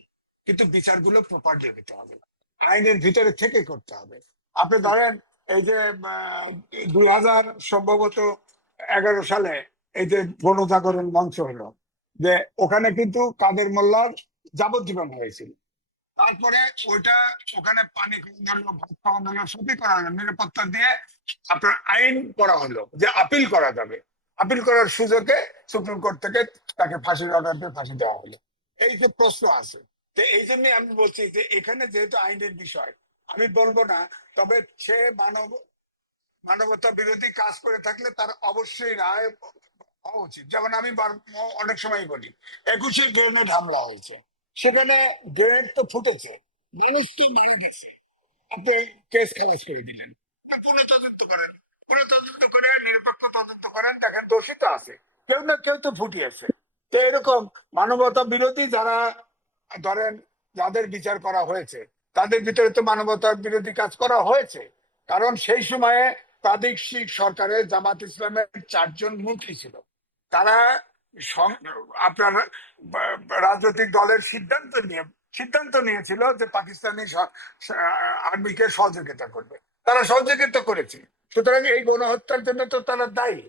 কিন্তু বিচারগুলো প্রপারলি হতে হবে, আইনের ভিতরে থেকে করতে হবে। আপনি ধরেন এই যে সম্ভবত 2011 সালে এই যে গণজাগরণ মঞ্চ হলো, যে ওখানে কিন্তু কাদের মোল্লার যাবজ্জীবন হয়েছিল। তারপরে ওইটা ওখানে পানি খাওয়ানো হলো, ভাত খাওয়ানো হলো, সবই করা হলো, নিরাপত্তা দিয়ে আপনার আইন করা হলো যে আপিল করা যাবে। আপিল করার সুযোগে সুপ্রিম কোর্ট থেকে তাকে ফাঁসির অর্ডার দিয়ে ফাঁসি দেওয়া হলো। এই যে প্রশ্ন আছে, তো এই জন্য আমি বলছি যে এখানে যেহেতু আইনের বিষয় আমি বলবো না, তবে সে মানব মানবতা বিরোধী কাজ করে থাকলে তার অবশ্যই রায় হওয়া উচিত। যেমন আমি অনেক সময় বলি, 21-এ গ্রেনেড হামলা হয়েছে, সেখানে গ্রেনেড তো ফুটেছে, মানুষ তো মারা গেছে, আপনি কেস খালাস করে দিলেন। পুনঃ তদন্ত করেন, পুনঃ তদন্ত করে নিরপেক্ষ তদন্ত করেন, দেখেন দোষী তো আছে, কেউ না কেউ তো ফুটিয়েছে। তো এরকম মানবতা বিরোধী যারা, ধরেন যাদের বিচার করা হয়েছে, তাদের ভিতরে তো মানবতা বিরোধী কাজ করা হয়েছে। কারণ সেই সময়ে প্রাদেশিক সরকারে জামাত ইসলামের 4জন মন্ত্রী ছিল, তারা আপনার রাজনৈতিক দলের সিদ্ধান্ত নিয়েছিল যে পাকিস্তানি আর্মিকে সহযোগিতা করবে, তারা সহযোগিতা করেছে, সুতরাং এই গণহত্যার জন্য তো তারা দায়ী।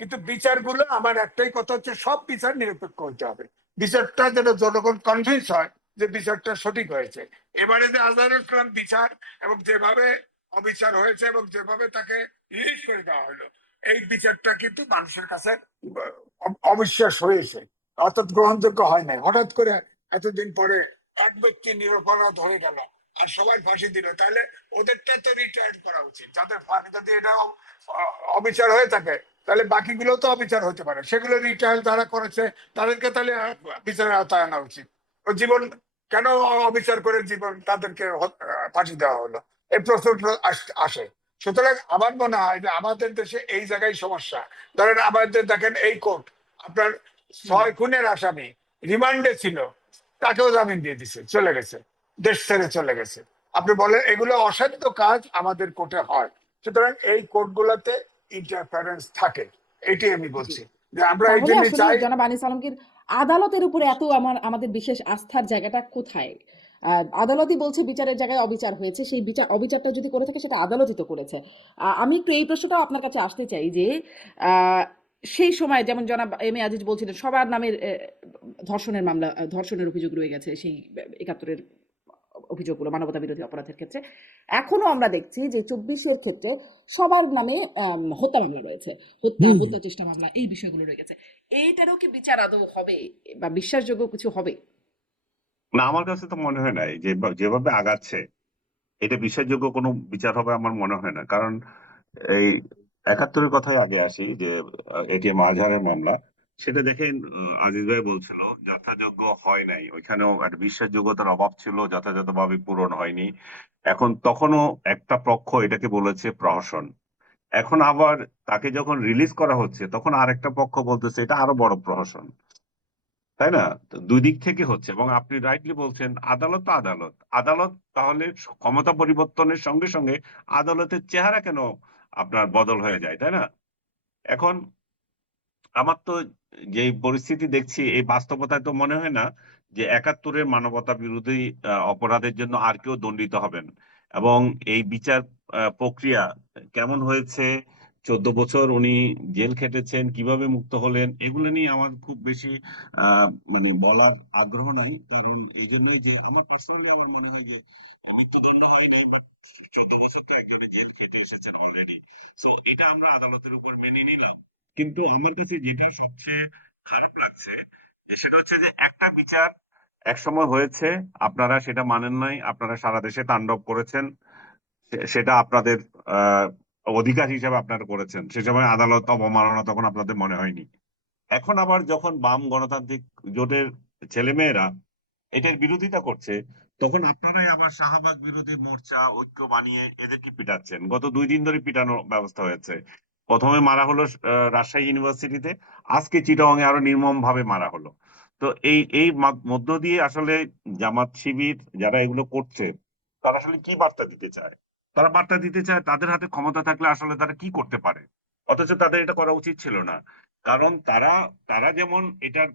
কিন্তু বিচারগুলো, আমার একটাই কথা হচ্ছে, সব বিচার নিরপেক্ষ হতে হবে, বিচারটা যেন জনগণ কনভিন্স হয় যে বিচারটা সঠিক হয়েছে। এবারে যে আজহারুল ইসলাম বিচার এবং যেভাবে অবিচার হয়েছে এবং যেভাবে তাকে রিলিজ করে দেওয়া হলো, এই বিচারটা কিন্তু মানুষের কাছে অবিশ্বাস হয়েছে, অর্থাৎ গ্রহণযোগ্য হয় নাই। হঠাৎ করে এতদিন পরে এক ব্যক্তি নিরপরাধ হয়ে গেল আর সবাই ফাঁসি দিল, তাহলে ওদেরটা তো রিটায়ার্ড করা উচিত। যাদের যদি এটা অবিচার হয়ে থাকে, তাহলে বাকিগুলো তো অবিচার হতে পারে, সেগুলো রিটায়ার যারা করেছে তাদেরকে তাহলে বিচারের আওতায় আনা উচিত। ও জীবন কেন অবিচার করে জীবন তাদেরকে ফাঁসি দেওয়া হলো, এই প্রশ্নটা আসে। সুতরাং আমার মনে হয় যে আমাদের দেশে এই জায়গায় সমস্যা। ধরেন আমাদের দেখেন এই কোর্ট আপনার হুম। 6 খুনের আসামি রিমান্ডে ছিল, তাকেও জামিন দিয়ে দিছে, চলে গেছে, দেশ ছেড়ে চলে গেছে। আপনি বলেন এগুলো অসাধ্য কাজ আমাদের কোর্টে হয়, সুতরাং এই কোর্টগুলোতে ইন্টারফারেন্স থাকে, এটাই আমি জি। বলছি যে আমরা এই তাহলে জন্য আসলে চাই। জনাব আনিস আলমগীর, আদালতের উপরে এত আমাদের বিশেষ আস্থার জায়গাটা কোথায়? আদালতই বলছে বিচারের জায়গায় অবিচার হয়েছে, সেই অবিচারটা যদি করে থাকে সেটা আদালতই তো করেছে। আমি একটু এই প্রশ্নটাও আপনার কাছে আসতে চাই যে আহ, সেই সময় যেমন জনাব এম এ আজিজ বলছিলেন সবার নামের ধর্ষণের মামলা, ধর্ষণের অভিযোগ রয়ে গেছে সেই 71-এর অভিযোগগুলো মানবতা বিরোধী অপরাধের ক্ষেত্রে। এখনো আমরা দেখছি যে 24-এর ক্ষেত্রে সবার নামে হত্যা মামলা রয়েছে, হত্যা চেষ্টা মামলা, এই বিষয়গুলো রয়ে গেছে। এইটারও কি বিচার আদৌ হবে বা বিশ্বাসযোগ্য কিছু হবে? না, আমার কাছে তো মনে হয় না যে যেভাবে আগাচ্ছে এটা বিশ্বাসযোগ্য কোনো বিচার হবে আমার মনে হয় না। কারণ এই 71-এর কথাই আগে আসি, যে এটিএম আজহারের মামলা, সেটা দেখেন আজিজ ভাই বলছিল যথাযোগ্য হয় নাই, ওইখানেও একটা বিশ্বাসযোগ্যতার অভাব ছিল, যথাযথভাবে পূরণ হয়নি। এখন তখনও একটা পক্ষ এটাকে বলেছে প্রহসন, এখন আবার তাকে যখন রিলিজ করা হচ্ছে তখন আরেকটা পক্ষ বলতেছে এটা আরো বড় প্রহসন। তাই না? তো দুই দিক থেকে হচ্ছে। এবং আপনি রাইটলি বলছেন আদালত তো আদালত, আদালত তাহলে ক্ষমতা পরিবর্তনের সঙ্গে সঙ্গে আদালতের চেহারা কেন আপনার বদল হয়ে যায়, তাই না? এখন আমার তো যে পরিস্থিতি দেখছি, এই বাস্তবতায় তো মনে হয় না যে 71-এর মানবতা বিরোধী অপরাধের জন্য আর কেউ দণ্ডিত হবেন। এবং এই বিচার প্রক্রিয়া কেমন হয়েছে, 14 বছর উনি জেল খেটেছেন, কিভাবে মুক্ত হলেন, এগুলো নিয়ে আমার খুব বেশি আহ মানে বলার আগ্রহ নাই। কারণ এই জন্যই যে আমার পার্সোনালি আমার মনে হয় যে মৃত্যুদণ্ড হয়নি, বাট 14 বছর তো একজনে জেল খেটে এসেছেন অলরেডি। সো এটা আমরা আদালতের উপর মেনে নিলাম। কিন্তু আমার কাছে যেটা সবচেয়ে খারাপ লাগছে, যে সেটা হচ্ছে যে একটা বিচার এক সময় হয়েছে, আপনারা সেটা মানেন নাই, আপনারা সারা দেশে তাণ্ডব করেছেন, সেটা আপনাদের আহ অধিকার হিসেবে আপনারা করেছেন, সে সময় আদালত অবমাননা তখন আপনাদের মনে হয়নি। এখন আবার যখন বাম গণতান্ত্রিক জোটের ছেলেমেয়েরা এটার বিরোধিতা করছে, তখন আপনারাই আবার শাহবাগ বিরোধী মোর্চা ঐক্য বানিয়ে এদেরকে পিটাচ্ছেন। গত 2 দিন ধরে পিটানোর ব্যবস্থা হয়েছে। প্রথমে মারা হলো রাজশাহী ইউনিভার্সিটিতে, আজকে চিটাগাং এ আরো নির্মম ভাবে মারা হলো। তো এই মধ্য দিয়ে আসলে জামাত শিবির যারা এগুলো করছে, তারা আসলে কি বার্তা দিতে চায়? তারা বার্তা দিতে চায় তাদের হাতে ক্ষমতা থাকলে আসলে তারা কি করতে পারে, অথচ তাদের এটা করা উচিত ছিল না। কারণ তারা তারা যেমন এটার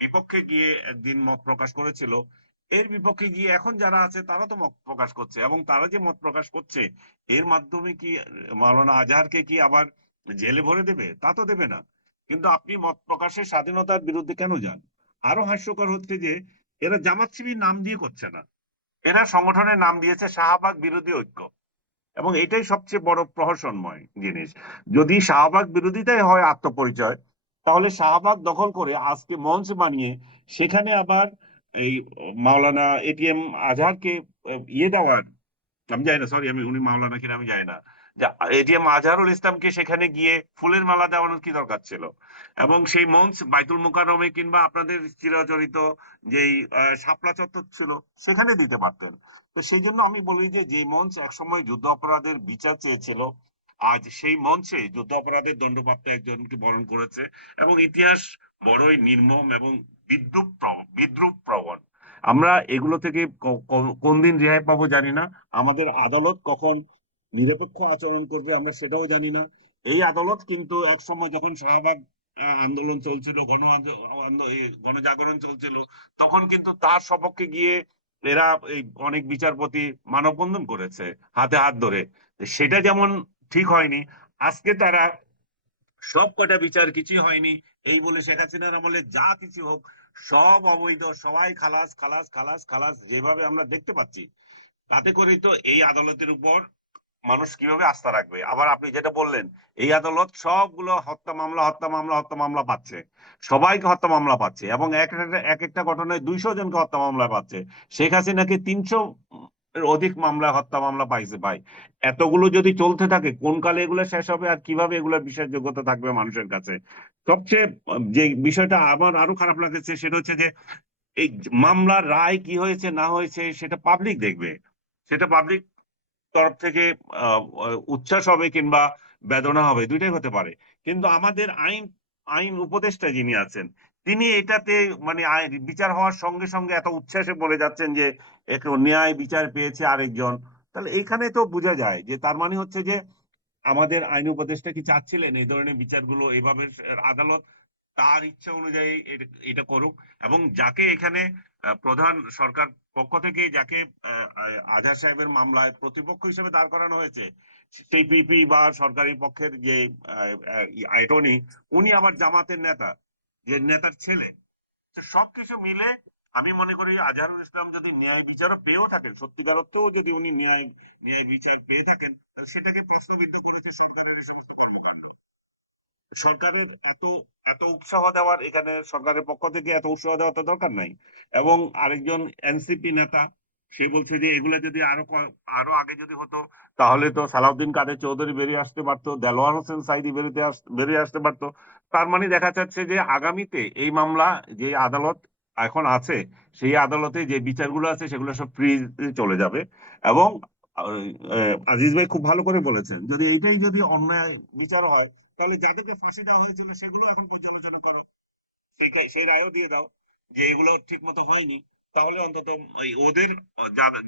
বিপক্ষে গিয়ে একদিন মত প্রকাশ করেছিল, এর বিপক্ষে গিয়ে এখন যারা আছে তারা তো মত প্রকাশ করছে, এবং তারা যে মত প্রকাশ করছে এর মাধ্যমে কি মাওলানা আজহারকে কি আবার জেলে ভরে দেবে? তা তো দেবে না। কিন্তু আপনি মত প্রকাশের স্বাধীনতার বিরুদ্ধে কেন যান? আরো হাস্যকর হচ্ছে যে এরা জামাত শিবির নাম দিয়ে করছে না, এরা সংগঠনের নাম দিয়েছে শাহবাগ বিরোধী ঐক্য। এবং এটাই সবচেয়ে বড় প্রহসনময় জিনিস। যদি শাহবাগ বিরোধিতাই হয় আত্মপরিচয়, তাহলে শাহবাগ দখল করে আজকে মঞ্চ বানিয়ে সেখানে আবার এই মাওলানা এটিএম আজহারকে ইয়ে দেওয়ার, আমি জানি না, সরি, উনি মাওলানা কিনা আমি জানি না, যে এটিএম আজহারুল ইসলামকে সেখানে গিয়ে ফুলের মালা দেওয়ানোর কি দরকার ছিল? এবং সেই মঞ্চ বাইতুল মোকাররমে কিংবা আপনাদের চিরাচরিত যেই শাপলা চত্বর ছিল সেখানে দিতে পারতেন। তো সেই জন্য আমি বলি যে মঞ্চ একসময় যুদ্ধ অপরাধের বিচার চেয়েছিল, আজ সেই মঞ্চে যুদ্ধ অপরাধের দণ্ডপ্রাপ্ত একজনকে বরণ করেছে। এবং ইতিহাস বড়ই নির্মম এবং বিদ্রুপ প্রবণ। আমরা এগুলো থেকে কোন দিন রেহাই পাবো জানি না। আমাদের আদালত কখন নিরপেক্ষ আচরণ করবে আমরা সেটাও জানি না। এই আদালত কিন্তু এক সময় যখন শাহবাগ আন্দোলন চলছিল, গণজাগরণ চলছিল, তখন কিন্তু তার সপক্ষে গিয়ে এরা এই অনেক বিচারপতি মানববন্ধন করেছে হাতে হাত ধরে। সেটা যেমন ঠিক হয়নি, আজকে তারা সব কটা বিচার কিছুই হয়নি এই বলে শেখ হাসিনার আমলে যা কিছু হোক সব অবৈধ, সবাই খালাস খালাস খালাস খালাস যেভাবে আমরা দেখতে পাচ্ছি, তাতে করেই তো এই আদালতের উপর মানুষ কিভাবে আস্থা রাখবে? আবার আপনি যেটা বললেন, এই আদালত সবগুলো হত্যা মামলা পাচ্ছে, সবাইকে হত্যা মামলা পাচ্ছে, এবং এক একটা ঘটনায় 200 জনকে হত্যা মামলা পাচ্ছে। শেখ হাসিনাকে 300 এর অধিক হত্যা মামলা পাইছে ভাই। এতগুলো যদি চলতে থাকে কোন কালে এগুলো শেষ হবে, আর কিভাবে এগুলোর বিশ্বাসযোগ্যতা থাকবে মানুষের কাছে? সবচেয়ে যে বিষয়টা আমার আরো খারাপ লাগছে সেটা হচ্ছে যে এই মামলার রায় কি হয়েছে না হয়েছে সেটা পাবলিক দেখবে, সেটা পাবলিক তরফ থেকে উচ্ছ্বাস হবে কিংবা বেদনা হবে, দুইটাই হতে পারে। কিন্তু আমাদের আইন উপদেষ্টা যিনি আছেন তিনি এটাতে মানে বিচার হওয়ার সঙ্গে সঙ্গে এত উচ্ছ্বাসে বলে যাচ্ছেন যে একটু ন্যায় বিচার পেয়েছে আরেকজন। তাহলে এখানে তো বোঝা যায় যে তার মানে হচ্ছে যে আমাদের আইন উপদেষ্টা কি চাচ্ছিলেন এই ধরনের বিচারগুলো এইভাবে আদালত তার ইচ্ছা অনুযায়ী এটা করুক। এবং যাকে এখানে প্রধান সরকার পক্ষ থেকে যাকে আজহার সাহেবের মামলায় প্রতিপক্ষ হিসেবে দাঁড় করানো হয়েছে, সেই পিপি বা সরকারি পক্ষের যে অ্যাটর্নি, উনি আবার জামাতের নেতা, যে নেতার ছেলে। তো সবকিছু মিলে আমি মনে করি আজহারুল ইসলাম যদি ন্যায় বিচারও পেয়েও থাকেন, সত্যিকার অর্থেও যদি উনি ন্যায় বিচার পেয়ে থাকেন, তাহলে সেটাকে প্রশ্নবিদ্ধ করেছে সরকারের এই সমস্ত কর্মকাণ্ড। সরকারের এত এত উৎসাহ দেওয়ার, এখানে সরকারের পক্ষ থেকে এত উৎসাহ দেওয়ার তো দরকার নাই। এবং আরেকজন এনসিপি নেতা সে বলছে যে এগুলা যদি আরো আগে যদি হতো তাহলে তো সালাউদ্দিন কাদের চৌধুরী বেরিয়ে আসতে পারতো, দেলোয়ার হোসেন সাইদি বেরিয়ে আসতে পারতো। তার মানে দেখা যাচ্ছে যে আগামীতে এই মামলা যে আদালত এখন আছে সেই আদালতে যে বিচারগুলো আছে সেগুলো সব ফ্রি চলে যাবে। এবং আজিজ ভাই খুব ভালো করে বলেছেন, যদি এইটাই যদি অন্যায় বিচার হয় তাহলে যাদেরকে ফাঁসি দেওয়া হয়েছিল সেগুলো এখন পর্যালোচনা করো, সেই রায়ও দিয়ে দাও যে এগুলো ঠিক মতো হয়নি। তাহলে অন্তত ওদের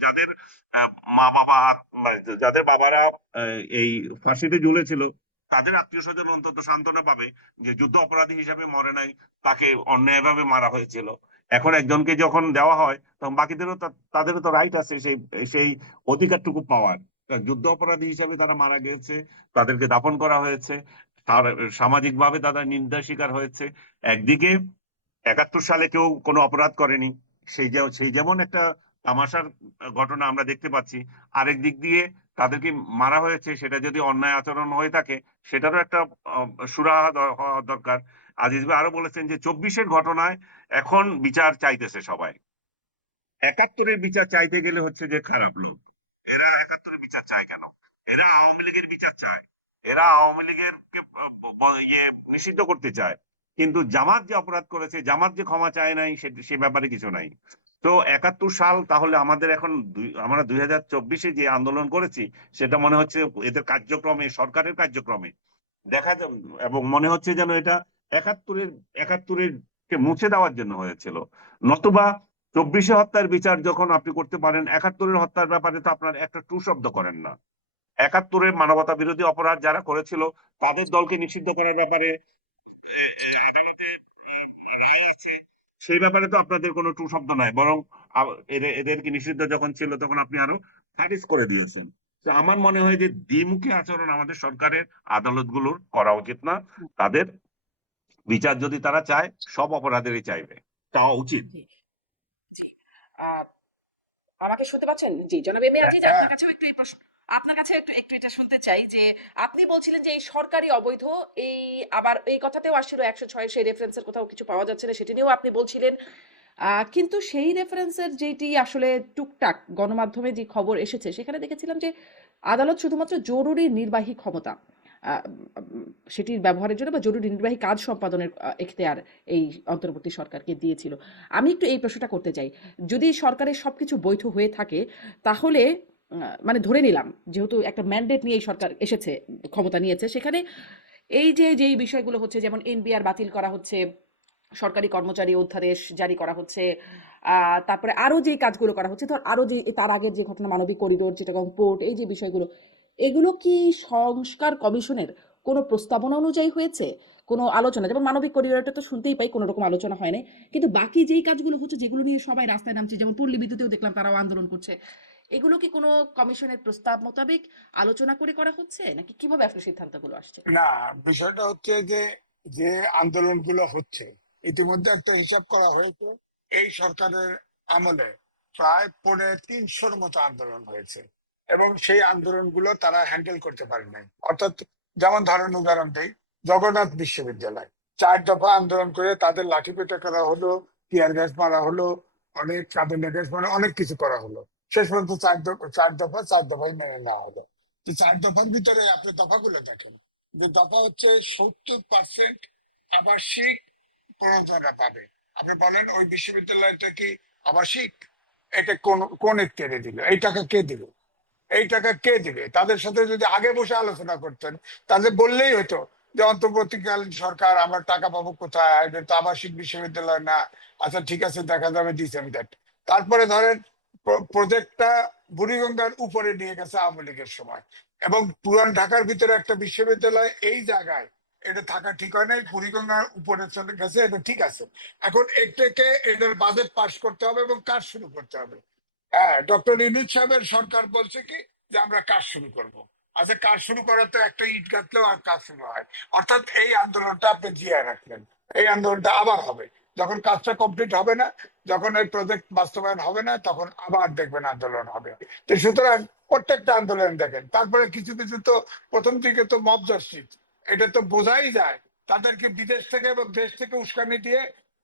যাদের মা বাবা যাদের বাবারা এই ফাঁসিতে ঝুলেছিল তাদের আত্মীয় স্বজন অন্তত সান্ত্বনা পাবে যে যুদ্ধ অপরাধী হিসাবে মরে নাই, তাকে অন্যায়ভাবে মারা হয়েছিল। এখন একজনকে যখন দেওয়া হয় তখন বাকিদেরও তাদেরও তো রাইট আছে সেই সেই অধিকারটুকু পাওয়ার। যুদ্ধ অপরাধী হিসাবে তারা মারা গেছে, তাদেরকে দাফন করা হয়েছে, তার সামাজিকভাবে তারা নিন্দার শিকার হয়েছে। একদিকে 71 সালে কেউ কোনো অপরাধ করেনি, সেই যেমন একটা তামাশার ঘটনা আমরা দেখতে পাচ্ছি। আরেক দিক দিয়ে তাদেরকে মারা হয়েছে, সেটা যদি অন্যায় আচরণ হয়ে থাকে সেটারও একটা সুরাহা হওয়া দরকার। আজিজ ভাই আরো বলেছেন যে 24-এর ঘটনায় এখন বিচার চাইতেছে সবাই, 71-এর বিচার চাইতে গেলে হচ্ছে যে খারাপ লোক। এরা 71-এর বিচার চায় কেন? এরা আওয়ামী লীগের বিচার চায়, এরা আওয়ামী লীগের নিষিদ্ধ করতে চায়। কিন্তু জামাত যে অপরাধ করেছে, জামাত যে ক্ষমা চায় নাই, সে ব্যাপারে কিছু নাই। তো 71 সাল তাহলে আমাদের এখন আমরা 2024-এ যে আন্দোলন করেছি সেটা মনে হচ্ছে এদের কার্যক্রমে, সরকারের কার্যক্রমে দেখা যাবে, এবং মনে হচ্ছে যেন এটা 71-এর কে মুছে দেওয়ার জন্য হয়েছিল। নতুবা 24-এ হত্যার বিচার যখন আপনি করতে পারেন, 71-এর হত্যার ব্যাপারে তো আপনার একটা টু শব্দ করেন না। 71-এর মানবতা বিরোধী অপরাধ যারা করেছিল তাদের দলকে নিষিদ্ধ করার ব্যাপারে আদালতে রায় আছে, সেই ব্যাপারে তো আপনাদের কোনো টু শব্দ নাই, বরং এদেরকে নিষিদ্ধ যখন ছিল তখন আপনি আরো খারিজ করে দিয়েছেন। তো আমার মনে হয় যে দ্বিমুখী আচরণ আমাদের সরকারের আদালতগুলোর করা উচিত না। তাদের বিচার যদি তারা চায় সব অপরাধেরই চাইবে, চাওয়া উচিত। জি জি আহ, আমাকে শুনতে পাচ্ছেন? জি, জনাব এম এ আজিজ, হ্যাঁ, আপনার কাছেও একটু এই প্রশ্ন, আপনার কাছে একটু একটু এটা শুনতে চাই যে আপনি বলছিলেন যে এই সরকারি অবৈধ, এই আবার এই কথাতেও আসছিল 106 সেই রেফারেন্সের কোথাও কিছু পাওয়া যাচ্ছে না, সেটি নিয়েও আপনি বলছিলেন। কিন্তু সেই রেফারেন্সের যেটি আসলে টুকটাক গণমাধ্যমে যে খবর এসেছে সেখানে দেখেছিলাম যে আদালত শুধুমাত্র জরুরি নির্বাহী ক্ষমতা সেটির ব্যবহারের জন্য বা জরুরি নির্বাহী কাজ সম্পাদনের এখতিয়ার এই অন্তর্বর্তী সরকারকে দিয়েছিল। আমি একটু এই প্রশ্নটা করতে চাই, যদি সরকারের সবকিছু বৈধ হয়ে থাকে তাহলে মানে ধরে নিলাম যেহেতু একটা ম্যান্ডেট নিয়ে এই সরকার এসেছে, ক্ষমতা নিয়েছে, সেখানে এই যে যেই বিষয়গুলো হচ্ছে যেমন এনবিআর বাতিল করা হচ্ছে, সরকারি কর্মচারী অধ্যাদেশ জারি করা হচ্ছে, তারপরে আরো যে কাজগুলো করা হচ্ছে, ধর আরো যে তার আগের যে ঘটনা মানবিক করিডোর, চিটাগং পোর্ট, এই যে বিষয়গুলো, এগুলো কি সংস্কার কমিশনের কোনো প্রস্তাবনা অনুযায়ী হয়েছে? কোনো আলোচনা, যেমন মানবিক করিডোরটা তো শুনতেই পাই কোনো রকম আলোচনা হয় নাই, কিন্তু বাকি যেই কাজগুলো হচ্ছে যেগুলো নিয়ে সবাই রাস্তায় নামছে, যেমন পল্লী বিদ্যুতেও দেখলাম তারাও আন্দোলন করছে, এগুলো কি কোনো কমিশনের প্রস্তাব মোতাবেক আলোচনা করে করা হচ্ছে, নাকি কিভাবে আসলে সিদ্ধান্তগুলো আসছে? না, বিষয়টা হচ্ছে যে যে আন্দোলনগুলো হচ্ছে ইতিমধ্যে একটা হিসাব করা হয়েছে। এই সরকারের আমলে প্রায় 350-র মতো আন্দোলন হয়েছে এবং সেই আন্দোলনগুলো তারা হ্যান্ডেল করতে পারে নাই। অর্থাৎ যেমন ধরেন উদাহরণ দেই, জগন্নাথ বিশ্ববিদ্যালয় 4 দফা আন্দোলন করে তাদের লাঠিপেটা করা হলো, টিয়ার গ্যাস মারা হলো, অনেক কাঁদানে গ্যাস মারা, অনেক কিছু করা হলো। শেষ পর্যন্ত 4 দফায় মেনে নেওয়া হলো। তো 4 দফার ভিতরে আপনি দফাগুলো দেখেন, যে দফা হচ্ছে 70% আবাসিক প্রণোদনা পাবে। আপনি বলেন ওই বিশ্ববিদ্যালয়টা কি আবাসিক? এটা কোন কোন এখতিয়ারে দিল? এই টাকা কে দিল? এই টাকা কে দিবে? তাদের সাথে যদি আগে বসে আলোচনা করতেন, তাদের বললেই হতো যে অন্তর্বর্তীকালীন সরকার আমরা টাকা পাবো কোথায়, এটা তো আবাসিক বিশ্ববিদ্যালয় না। আচ্ছা ঠিক আছে, দেখা যাবে ডিসেম্বর। তারপরে ধরেন প্রজেক্টটা বুড়িগঙ্গার উপরে নিয়ে গেছে আওয়ামী লীগের সময়, এবং পুরান ঢাকার ভিতরে একটা বিশ্ববিদ্যালয় এই জায়গায়, এটা থাকা ঠিক হয় নাই, বুড়িগঙ্গার উপরে চলে গেছে, এটা ঠিক আছে। এখন এটাকে এদের বাজেট পাস করতে হবে এবং কাজ শুরু করতে হবে। হ্যাঁ, ডক্টর ইউনূস সাহেবের সরকার বলছে কি যে আমরা কাজ শুরু করব। আচ্ছা, কাজ শুরু করার তো একটা ইট গাঁথলেও আর কাজ শুরু হয়। অর্থাৎ এই আন্দোলনটা আপনি জিয়ায় রাখলেন, এই আন্দোলনটা আবার হবে যখন কাজটা কমপ্লিট হবে না, যখন এই প্রজেক্ট বাস্তবায়ন হবে না, তখন আবার দেখবেন আন্দোলন হবে। তো সুতরাং প্রত্যেকটা আন্দোলন দেখেন, তারপরে কিছু কিছু তো প্রথম দিকে তো মব জাস্টিস, এটা তো বোঝাই যায় তাদেরকে বিদেশ থেকে এবং দেশ থেকে উস্কানি দিয়ে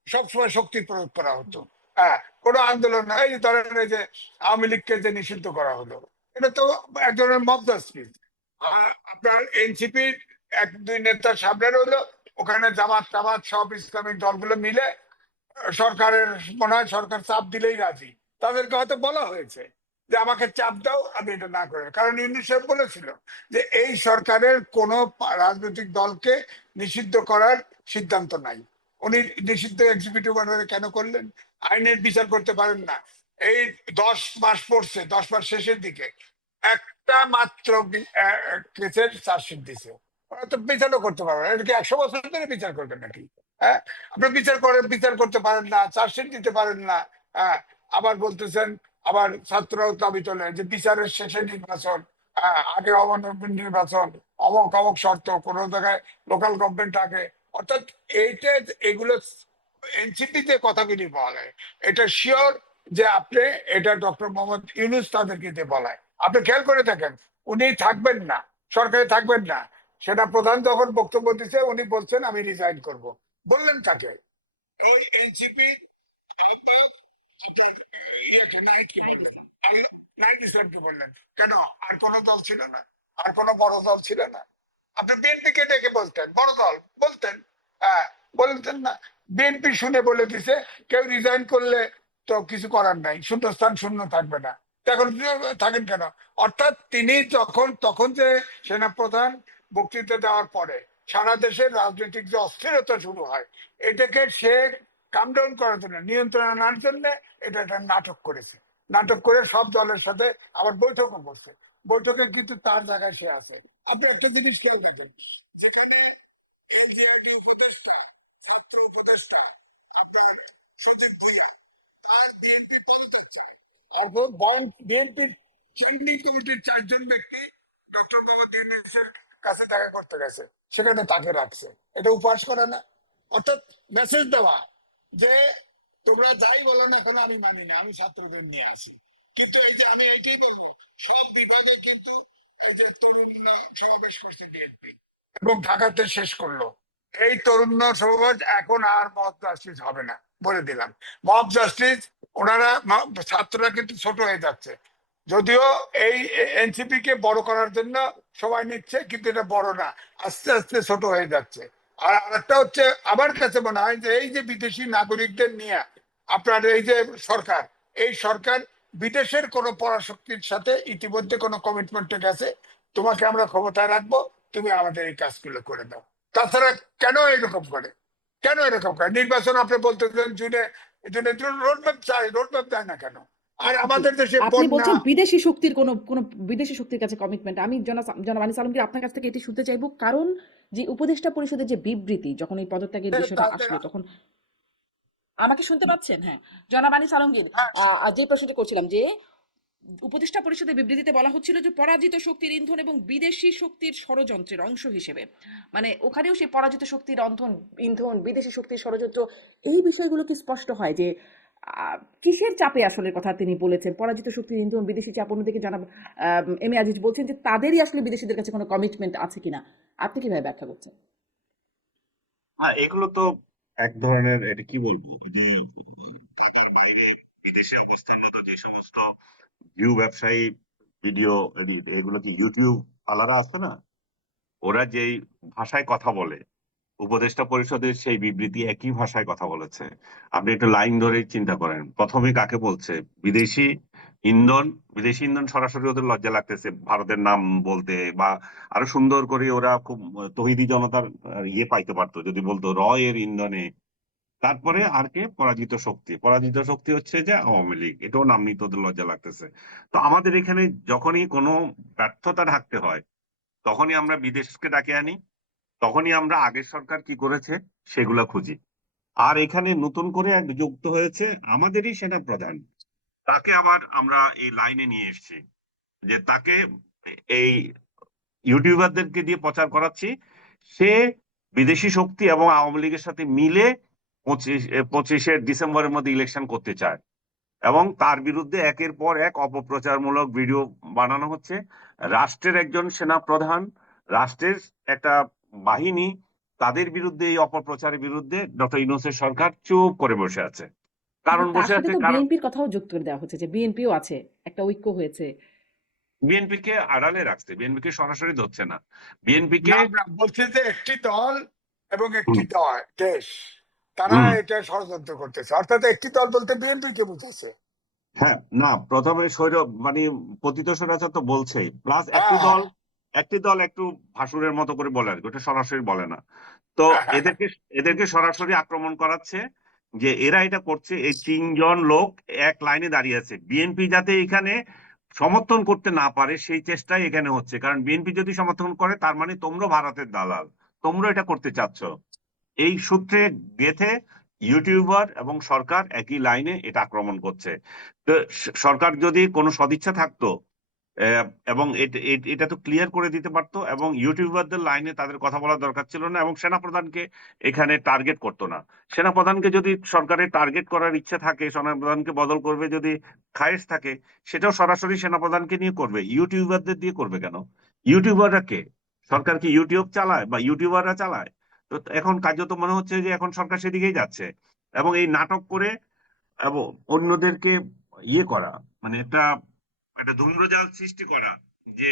সবসময় শক্তি প্রয়োগ করা হতো। হ্যাঁ, কোনো আন্দোলন না। এই যে ধরেন এই যে আওয়ামী লীগকে যে নিষিদ্ধ করা হলো, এটা তো এক ধরনের মব জাস্টিস। আপনার এনসিপির 1-2 নেতার সামনে রইলো, ওখানে জামাত টামাত সব ইসলামিক দলগুলো মিলে সরকারের, মনে হয় সরকার চাপ দিলেই রাজি। তাদেরকে হয়তো বলা হয়েছে যে আমাকে চাপ দাও, আমি এটা না করে, কারণ ইউনূস সাহেব বলেছিল যে এই সরকারের কোন রাজনৈতিক দলকে নিষিদ্ধ করার সিদ্ধান্ত নাই। উনি নিষিদ্ধ এক্সিকিউটিভ অর্ডারে কেন করলেন? আইনের বিচার করতে পারেন না। এই 10 মাস পড়ছে, 10 মাস শেষের দিকে একটা মাত্র কেসের চার্জশিট দিছে। ওরা তো বিচারও করতে পারবে না। এটা কি 100 বছর ধরে বিচার করবেন নাকি? হ্যাঁ, আপনি বিচার করতে পারেন না, চার্জশিট দিতে পারেন না। হ্যাঁ, আবার বলতেছেন, আবার ছাত্ররাও দাবি তোলে যে বিচারের শেষে নির্বাচন, হ্যাঁ আগে অবনবীন নির্বাচন, অমক অমক শর্ত, কোন জায়গায় লোকাল গভর্নমেন্ট আগে। অর্থাৎ এইটা, এগুলো এনসিপি যে কথাগুলি বলে, এটা শিওর যে আপনি, এটা ডক্টর মোহাম্মদ ইউনূস তাদেরকে দিয়ে বলায়। আপনি খেয়াল করে দেখেন, উনি থাকবেন না, সরকারে থাকবেন না। সেটা প্রধান যখন বক্তব্য দিচ্ছে উনি বলছেন আমি রিজাইন করব। বললেন কাকে? ওই এনসিপি নাইট ইসলামকে বললেন। কেন? আর কোন দল ছিল না? আর কোন বড় দল ছিল না? আপনি বিএনপিকে ডেকে বলতেন, বড় দল বলতেন। হ্যাঁ, বলতেন না? বিএনপি শুনে বলে দিছে কেউ রিজাইন করলে তো কিছু করার নাই, শূন্যস্থান শূন্য থাকবে না। তো এখন থাকেন কেন? অর্থাৎ তিনি তখন যে সেনাপ্রধান বক্তৃতা দেওয়ার পরে সারা দেশের রাজনৈতিক যে অস্থিরতা শুরু হয়, এটাকে সে কাম ডাউন করার জন্য, নিয়ন্ত্রণ আনার জন্য এটা একটা নাটক করেছে। নাটক করে সব দলের সাথে আবার বৈঠকও করছে। বৈঠকে কিন্তু তার জায়গায় সে আছে। আপনি একটা জিনিস খেয়াল করেন, যেখানে এলজিআরডি উপদেষ্টা, ছাত্র উপদেষ্টা আপনার সজীব ভুইয়া, আর বিএনপি পদত্যাগ চায়। আর বিএনপির স্ট্যান্ডিং কমিটির 4 জন ব্যক্তি ডক্টর মোহাম্মদ ইউনূসের কাছে দেখা করতে গেছে, সেখানে তাকে রাখছে। এটা উপহাস করে না? অর্থাৎ মেসেজ দেওয়া যে তোমরা যাই বলো না কেন আমি মানি না, আমি ছাত্রদের নিয়ে আসি। কিন্তু এই যে আমি এইটাই বলবো, সব বিভাগে কিন্তু এই যে তরুণ সমাবেশ করছে বিএনপি এবং ঢাকাতে শেষ করলো। এই তরুণ সমাবেশ এখন আর মব জাস্টিস হবে না, বলে দিলাম। মব জাস্টিস, ওনারা ছাত্ররা কিন্তু ছোট হয়ে যাচ্ছে। যদিও এই এনসিপি কে বড় করার জন্য সবাই নিচ্ছে, কিন্তু এটা বড় না, আস্তে আস্তে ছোট হয়ে যাচ্ছে। আর আরেকটা হচ্ছে, আমার কাছে মনে হয় যে এই যে বিদেশি নাগরিকদের নিয়ে আপনার এই যে সরকার, এই সরকার বিদেশের কোনো পরাশক্তির সাথে ইতিমধ্যে কোনো কমিটমেন্টে গেছে, তোমাকে আমরা ক্ষমতায় রাখবো, তুমি আমাদের এই কাজগুলো করে দাও। তাছাড়া কেন এরকম করে, কেন এরকম করে? নির্বাচন আপনি বলতেছেন জুনে, জুনে রোডম্যাপ চাই, রোডম্যাপ দেয় না কেন? আর জি, আমাদের দেশে আপনি বন্যা। বলছেন বিদেশি শক্তির কোনো বিদেশি শক্তির কাছে কমিটমেন্ট। আমি জনাব আনিস আলমগীর আপনার কাছ থেকে এটি শুনতে চাইবো, কারণ যে উপদেষ্টা পরিষদের যে বিবৃতি যখন এই পদত্যাগের বিষয়টা তাদের আসলো তখন আমাকে শুনতে পাচ্ছেন? হ্যাঁ, জনাব আনিস আলমগীর, হ্যাঁ, যে প্রশ্নটি করছিলাম যে উপদেষ্টা পরিষদের বিবৃতিতে বলা হচ্ছিল যে পরাজিত শক্তির ইন্ধন এবং বিদেশি শক্তির ষড়যন্ত্রের অংশ হিসেবে, মানে ওখানেও সেই পরাজিত শক্তির ইন্ধন বিদেশি শক্তির ষড়যন্ত্র, এই বিষয়গুলো কি স্পষ্ট হয় যে কিসের চাপে আসলে কথা তিনি বলেছেন পরাজিত শক্তির ইন্ধন বিদেশি চাপ? অন্যদিকে জানাব এম এ আজিজ বলছেন যে তাদেরই আসলে বিদেশিদের কাছে কোনো কমিটমেন্ট আছে কিনা। আপনি কিভাবে ব্যাখ্যা করছেন? হ্যাঁ, এগুলো তো এক ধরনের, এটা কি বলবো, যে ঢাকার বাইরে বিদেশে অবস্থানরত যে সমস্ত ভিউ ব্যবসায়ী, ভিডিও এগুলো কি ইউটিউব আলাদা আছে না, ওরা যেই ভাষায় কথা বলে, উপদেষ্টা পরিষদের সেই বিবৃতি একই ভাষায় কথা বলেছে। আপনি একটু লাইন ধরে চিন্তা করেন, প্রথমে কাকে বলছে? বিদেশি ইন্ধন। বিদেশি ইন্ধন সরাসরি ওদের লজ্জা লাগতেছে ভারতের নাম বলতে, বা আরো সুন্দর করে ওরা খুব তৌহিদি জনতার ইয়ে পাইতে পারতো যদি বলতো র এর ইন্ধনে। তারপরে আর কে? পরাজিত শক্তি। পরাজিত শক্তি হচ্ছে যে আওয়ামী লীগ, এটাও নাম নিতে ওদের লজ্জা লাগতেছে। তো আমাদের এখানে যখনই কোনো ব্যর্থতা ঢাকতে হয়, তখনই আমরা বিদেশকে ডাকে আনি, তখনই আমরা আগের সরকার কি করেছে সেগুলা খুঁজি। আর এখানে নতুন করে এক যুক্ত হয়েছে আমাদেরই সেনা প্রধান, তাকে আবার আমরা এই লাইনে নিয়ে এসেছি, যে তাকে এই ইউটিউবারদেরকে দিয়ে প্রচার করাচ্ছি সে বিদেশি শক্তি এবং আওয়ামী লীগের সাথে মিলে 25শে ডিসেম্বরের মধ্যে ইলেকশন করতে চায়, এবং তার বিরুদ্ধে একের পর এক অপপ্রচারমূলক ভিডিও বানানো হচ্ছে। রাষ্ট্রের একজন সেনা প্রধান, রাষ্ট্রের একটা বাহিনী, তাদের বিরুদ্ধে, এই অপপ্রচারের বিরুদ্ধে ডক্টর ইউনূসের সরকার চুপ করে বসে আছে। কিন্তু কারণ তার বসে সাথে আছে তো কারণ বিএনপির কথাও যুক্ত করে দেওয়া হচ্ছে যে বিএনপিও আছে, একটা ঐক্য হয়েছে। বিএনপি কে আড়ালে রাখছে, বিএনপি কে সরাসরি ধরছে না। বিএনপি কে না, আমরা বলছি যে একটি দল এবং একটি দেশ, তারা হুম এটা ষড়যন্ত্র করতেছে, অর্থাৎ একটি দল বলতে বিএনপি কে বুঝাচ্ছে। হ্যাঁ, না, প্রথমে মানে পতিত স্বৈরাচার তো বলছে, প্লাস হ্যাঁ, একটি দল একটু ভাসুরের মতো করে বলে আর কি, ওটা সরাসরি বলে না। তো হ্যাঁ। এদেরকে সরাসরি আক্রমণ করাচ্ছে, যে এরা এটা করছে। এই তিনজন লোক এক লাইনে দাঁড়িয়ে আছে, বিএনপি যাতে এখানে সমর্থন করতে না পারে সেই চেষ্টাই এখানে হচ্ছে। কারণ বিএনপি যদি সমর্থন করে, তার মানে তোমরা ভারতের দালাল, তোমরা এটা করতে চাচ্ছ। এই সূত্রে গেথে ইউটিউবার এবং সরকার একই লাইনে এটা আক্রমণ করছে। তো সরকার যদি কোনো সদিচ্ছা থাকতো, আহ, এবং এটা তো ক্লিয়ার করে দিতে পারতো, এবং ইউটিউবারদের লাইনে তাদের কথা বলার দরকার ছিল না, এবং সেনাপ্রধানকে এখানে টার্গেট করতো না। সেনাপ্রধানকে যদি সরকারের টার্গেট করার ইচ্ছা থাকে, সেনাপ্রধানকে বদল করবে যদি খায়েশ থাকে, সেটাও সরাসরি সেনাপ্রধানকে নিয়ে করবে, ইউটিউবারদের দিয়ে করবে কেন? ইউটিউবাররা কে? সরকার কি ইউটিউব চালায় বা ইউটিউবাররা চালায়? তো এখন কার্যত মনে হচ্ছে যে এখন সরকার সেদিকেই যাচ্ছে, এবং এই নাটক করে এবং অন্যদেরকে ইয়ে করা, মানে একটা একটা ধূম্রজাল সৃষ্টি করা। যে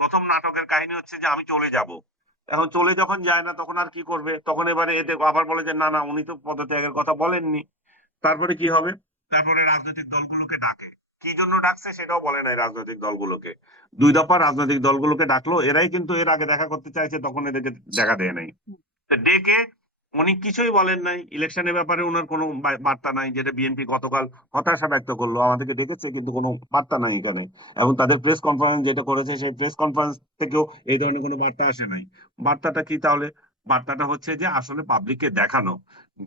প্রথম নাটকের কাহিনী হচ্ছে যে আমি চলে যাব, এখন চলে যখন যায় না তখন আর কি করবে, তখন এবারে এদের আবার বলে যে না না, উনি তো পদত্যাগের কথা বলেননি। তারপরে কি হবে? তারপরে রাজনৈতিক দলগুলোকে ডাকে, কি জন্য ডাকছে সেটাও বলে নাই রাজনৈতিক দলগুলোকে। 2 দফা রাজনৈতিক দলগুলোকে ডাকলো, এরাই কিন্তু এর আগে দেখা করতে চাইছে, তখন এদেরকে দেখা দেয় নাই। তো ডেকে উনি কিছুই বলেন নাই, ইলেকশনের ব্যাপারে ওনার কোনো বার্তা নাই, যেটা বিএনপি গতকাল হতাশা ব্যক্ত করলো, আমাদেরকে ডেকেছে কিন্তু কোনো বার্তা নাই এখানে। এবং তাদের প্রেস কনফারেন্স যেটা করেছে, সেই প্রেস কনফারেন্স থেকেও এই ধরনের কোনো বার্তা আসে নাই। বার্তাটা কি তাহলে? বার্তাটা হচ্ছে যে আসলে পাবলিককে দেখানো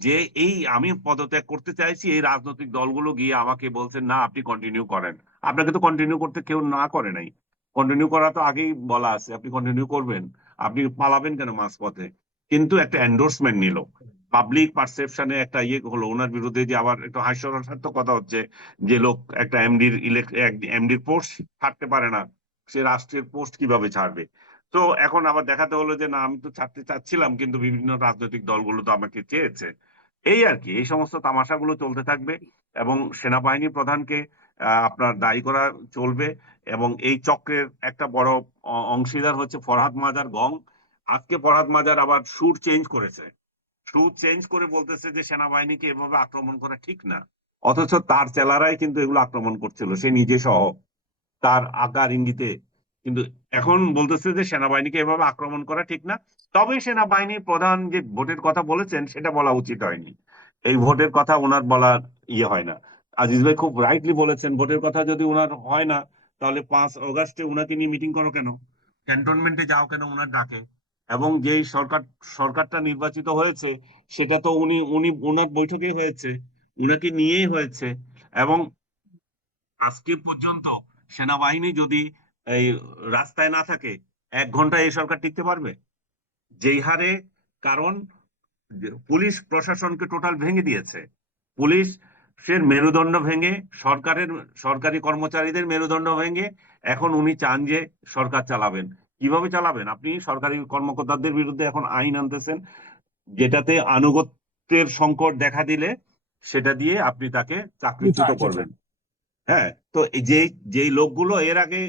যে এই আমি পদত্যাগ করতে চাইছি, এই রাজনৈতিক দলগুলো গিয়ে আমাকে বলছেন না আপনি কন্টিনিউ করেন। আপনাকে তো কন্টিনিউ করতে কেউ না করে নাই, কন্টিনিউ করা তো আগেই বলা আছে, আপনি কন্টিনিউ করবেন, আপনি পালাবেন কেন মাঝপথে? কিন্তু একটা এন্ডোর্সমেন্ট নিল, পাবলিক পারসেপশনে একটা ইয়ে হলো ওনার বিরুদ্ধে, যে আবার একটু হাস্যরসাত্মক কথা হচ্ছে যে লোক একটা এমডির পোস্ট ছাড়তে পারে না, সে রাষ্ট্রের পোস্ট কিভাবে ছাড়বে? তো এখন আবার দেখাতে হলো যে না, আমি তো ছাড়তে চাচ্ছিলাম কিন্তু বিভিন্ন রাজনৈতিক দলগুলো তো আমাকে চেয়েছে। এই আর কি, এই সমস্ত তামাশাগুলো চলতে থাকবে। এবং সেনাবাহিনী প্রধানকে আপনার দায়ী করা চলবে। এবং এই চক্রের একটা বড় অংশীদার হচ্ছে ফরহাদ মাজার গং। আজকে ফরহাদ মাজার আবার সুর চেঞ্জ করেছে, সুর চেঞ্জ করে বলতেছে যে সেনাবাহিনীকে এভাবে আক্রমণ করা ঠিক না, অথচ তার চেলারাই কিন্তু এগুলো আক্রমণ করছিল, সে নিজে সহ, তার আকার ইঙ্গিতে। কিন্তু এখন বলতেছে যে সেনাবাহিনীকে এভাবে আক্রমণ করা ঠিক না। তবে সেনাবাহিনীর প্রধান যে ভোটের কথা বলেছেন সেটা বলা উচিত হয়নি, এই ভোটের কথা ওনার বলার ইয়ে হয় না। আজিজ ভাই খুব রাইটলি বলেছেন, ভোটের কথা যদি ওনার হয় না, তাহলে 5 আগস্টে ওনাকে নিয়ে মিটিং করো কেন, ক্যান্টনমেন্টে যাও কেন ওনার ডাকে। এবং যেই সরকারটা নির্বাচিত হয়েছে সেটা তো উনি উনি ওনার বৈঠকেই হয়েছে, উনাকে নিয়েই হয়েছে। এবং আজকে পর্যন্ত সেনাবাহিনী যদি এই রাস্তায় না থাকে, 1 ঘন্টা এই সরকার টিকতে পারবে যেই হারে। কারণ পুলিশ প্রশাসনকে টোটাল ভেঙে দিয়েছে, পুলিশ সে মেরুদণ্ড ভেঙে, সরকারি কর্মচারীদের মেরুদণ্ড ভেঙে এখন উনি চান যে সরকার চালাবেন। কিভাবে চালাবেন? আপনি সরকারি কর্মকর্তাদের বিরুদ্ধে এখন আইন আনতেছেন, যেটাতে আনুগত্যের সংকট দেখা দিলে সেটা দিয়ে আপনি তাকে চাকরিচ্যুত করবেন। হ্যাঁ, তো এই যেই লোকগুলো এর আগে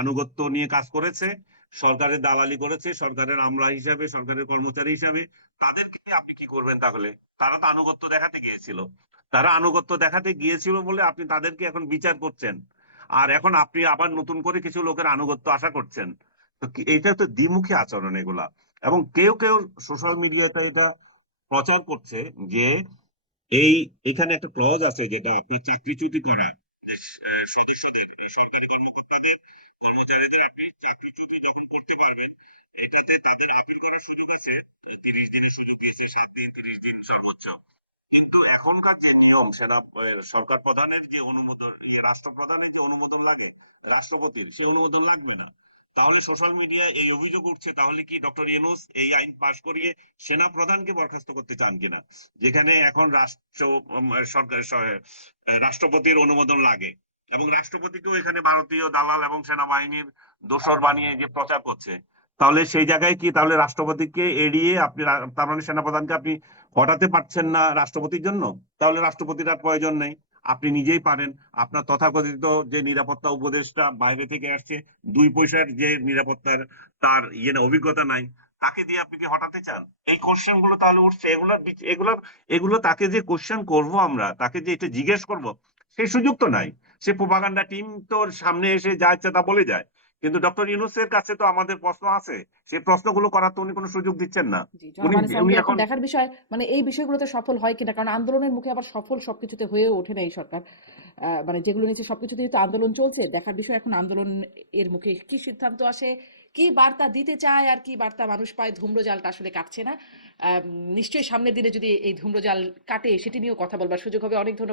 আনুগত্য নিয়ে কাজ করেছে, সরকারের দালালি করেছে, সরকারের আমলা হিসাবে, সরকারের কর্মচারী হিসাবে, তাদেরকে নিয়ে আপনি কি করবেন তাহলে? তারা তো আনুগত্য দেখাতে গিয়েছিল, তারা আনুগত্য দেখাতে গিয়েছিল বলে আপনি তাদেরকে এখন বিচার করছেন, আর এখন আপনি আবার নতুন করে কিছু লোকের আনুগত্য আশা করছেন। তো এইটা তো দ্বিমুখী আচরণ এগুলা। এবং কেউ কেউ সোশ্যাল মিডিয়াতে এটা প্রচার করছে যে এই এখানে একটা ক্লজ আছে যেটা আপনার চাকরিচ্যুতি করা, যে সদস্যদের, এই সরকারি কর্মচারীদের আপনি চাকরিচ্যুতি যখন করতে পারবেন, এটাতে তাদের আপিল করার সুযোগ আছে, 30 দিনের সুযোগ দিয়েছে, 7 দিন, 30 দিন সর্বোচ্চ। কিন্তু এখনকার যে নিয়ম, সরকার প্রধানের যে অনুমোদন, রাষ্ট্রপ্রধানের যে অনুমোদন লাগে, রাষ্ট্রপতির সে অনুমোদন লাগবে না। তাহলে সোশ্যাল মিডিয়ায় এই অভিযোগ উঠছে, তাহলে কি ডক্টর ইউনূস এই আইন পাশ করিয়ে সেনা প্রধানকে বরখাস্ত করতে চান কিনা, যেখানে এখন রাষ্ট্রপতির অনুমোদন লাগে। এবং রাষ্ট্রপতিকেও এখানে ভারতীয় দালাল এবং সেনাবাহিনীর দোসর বানিয়ে যে প্রচার করছে, তাহলে সেই জায়গায় কি তাহলে রাষ্ট্রপতিকে এড়িয়ে আপনি তার মানে সেনাপ্রধানকে আপনি হটাতে পারছেন না রাষ্ট্রপতির জন্য? তাহলে রাষ্ট্রপতির আর প্রয়োজন নেই, আপনি নিজেই পারেন। আপনার তথাকথিত যে নিরাপত্তা উপদেষ্টা বাইরে থেকে আসছে, 2 পয়সার যে নিরাপত্তার তার অভিজ্ঞতা নাই, তাকে দিয়ে আপনি কি হটাতে চান? এই কোশ্চেন গুলো তাহলে উঠছে, এগুলো তাকে যে কোশ্চেন করব, আমরা তাকে যে এটা জিজ্ঞেস করব, সেই সুযোগ তো নাই। সে প্রোপাগান্ডা টিম তো সামনে এসে যা ইচ্ছা তা বলে যায়, কিন্তু ডক্টর ইউনূসের কাছে তো আমাদের প্রশ্ন আছে, সেই প্রশ্নগুলো করার তো উনি কোনো সুযোগ দিচ্ছেন না। জি, জনাব উনি আনিস উনি আলমগীর, এখন এখন দেখার বিষয় মানে এই বিষয়গুলোতে সফল হয় কিনা, কারণ আন্দোলনের মুখে আবার সফল সবকিছুতে হয়েও ওঠে না এই সরকার। মানে যেগুলো নিচ্ছে সবকিছুতেই তো আন্দোলন চলছে। দেখার বিষয় এখন আন্দোলন এর মুখে কি সিদ্ধান্ত আসে, কি বার্তা দিতে চায় আর কি বার্তা মানুষ পায়। ধূম্রজালটা আসলে কাটছে না। নিশ্চয়ই সামনের দিনে যদি এই ধূম্রজাল কাটে সেটি নিয়েও কথা বলবার সুযোগ হবে। অনেক ধন্যবাদ।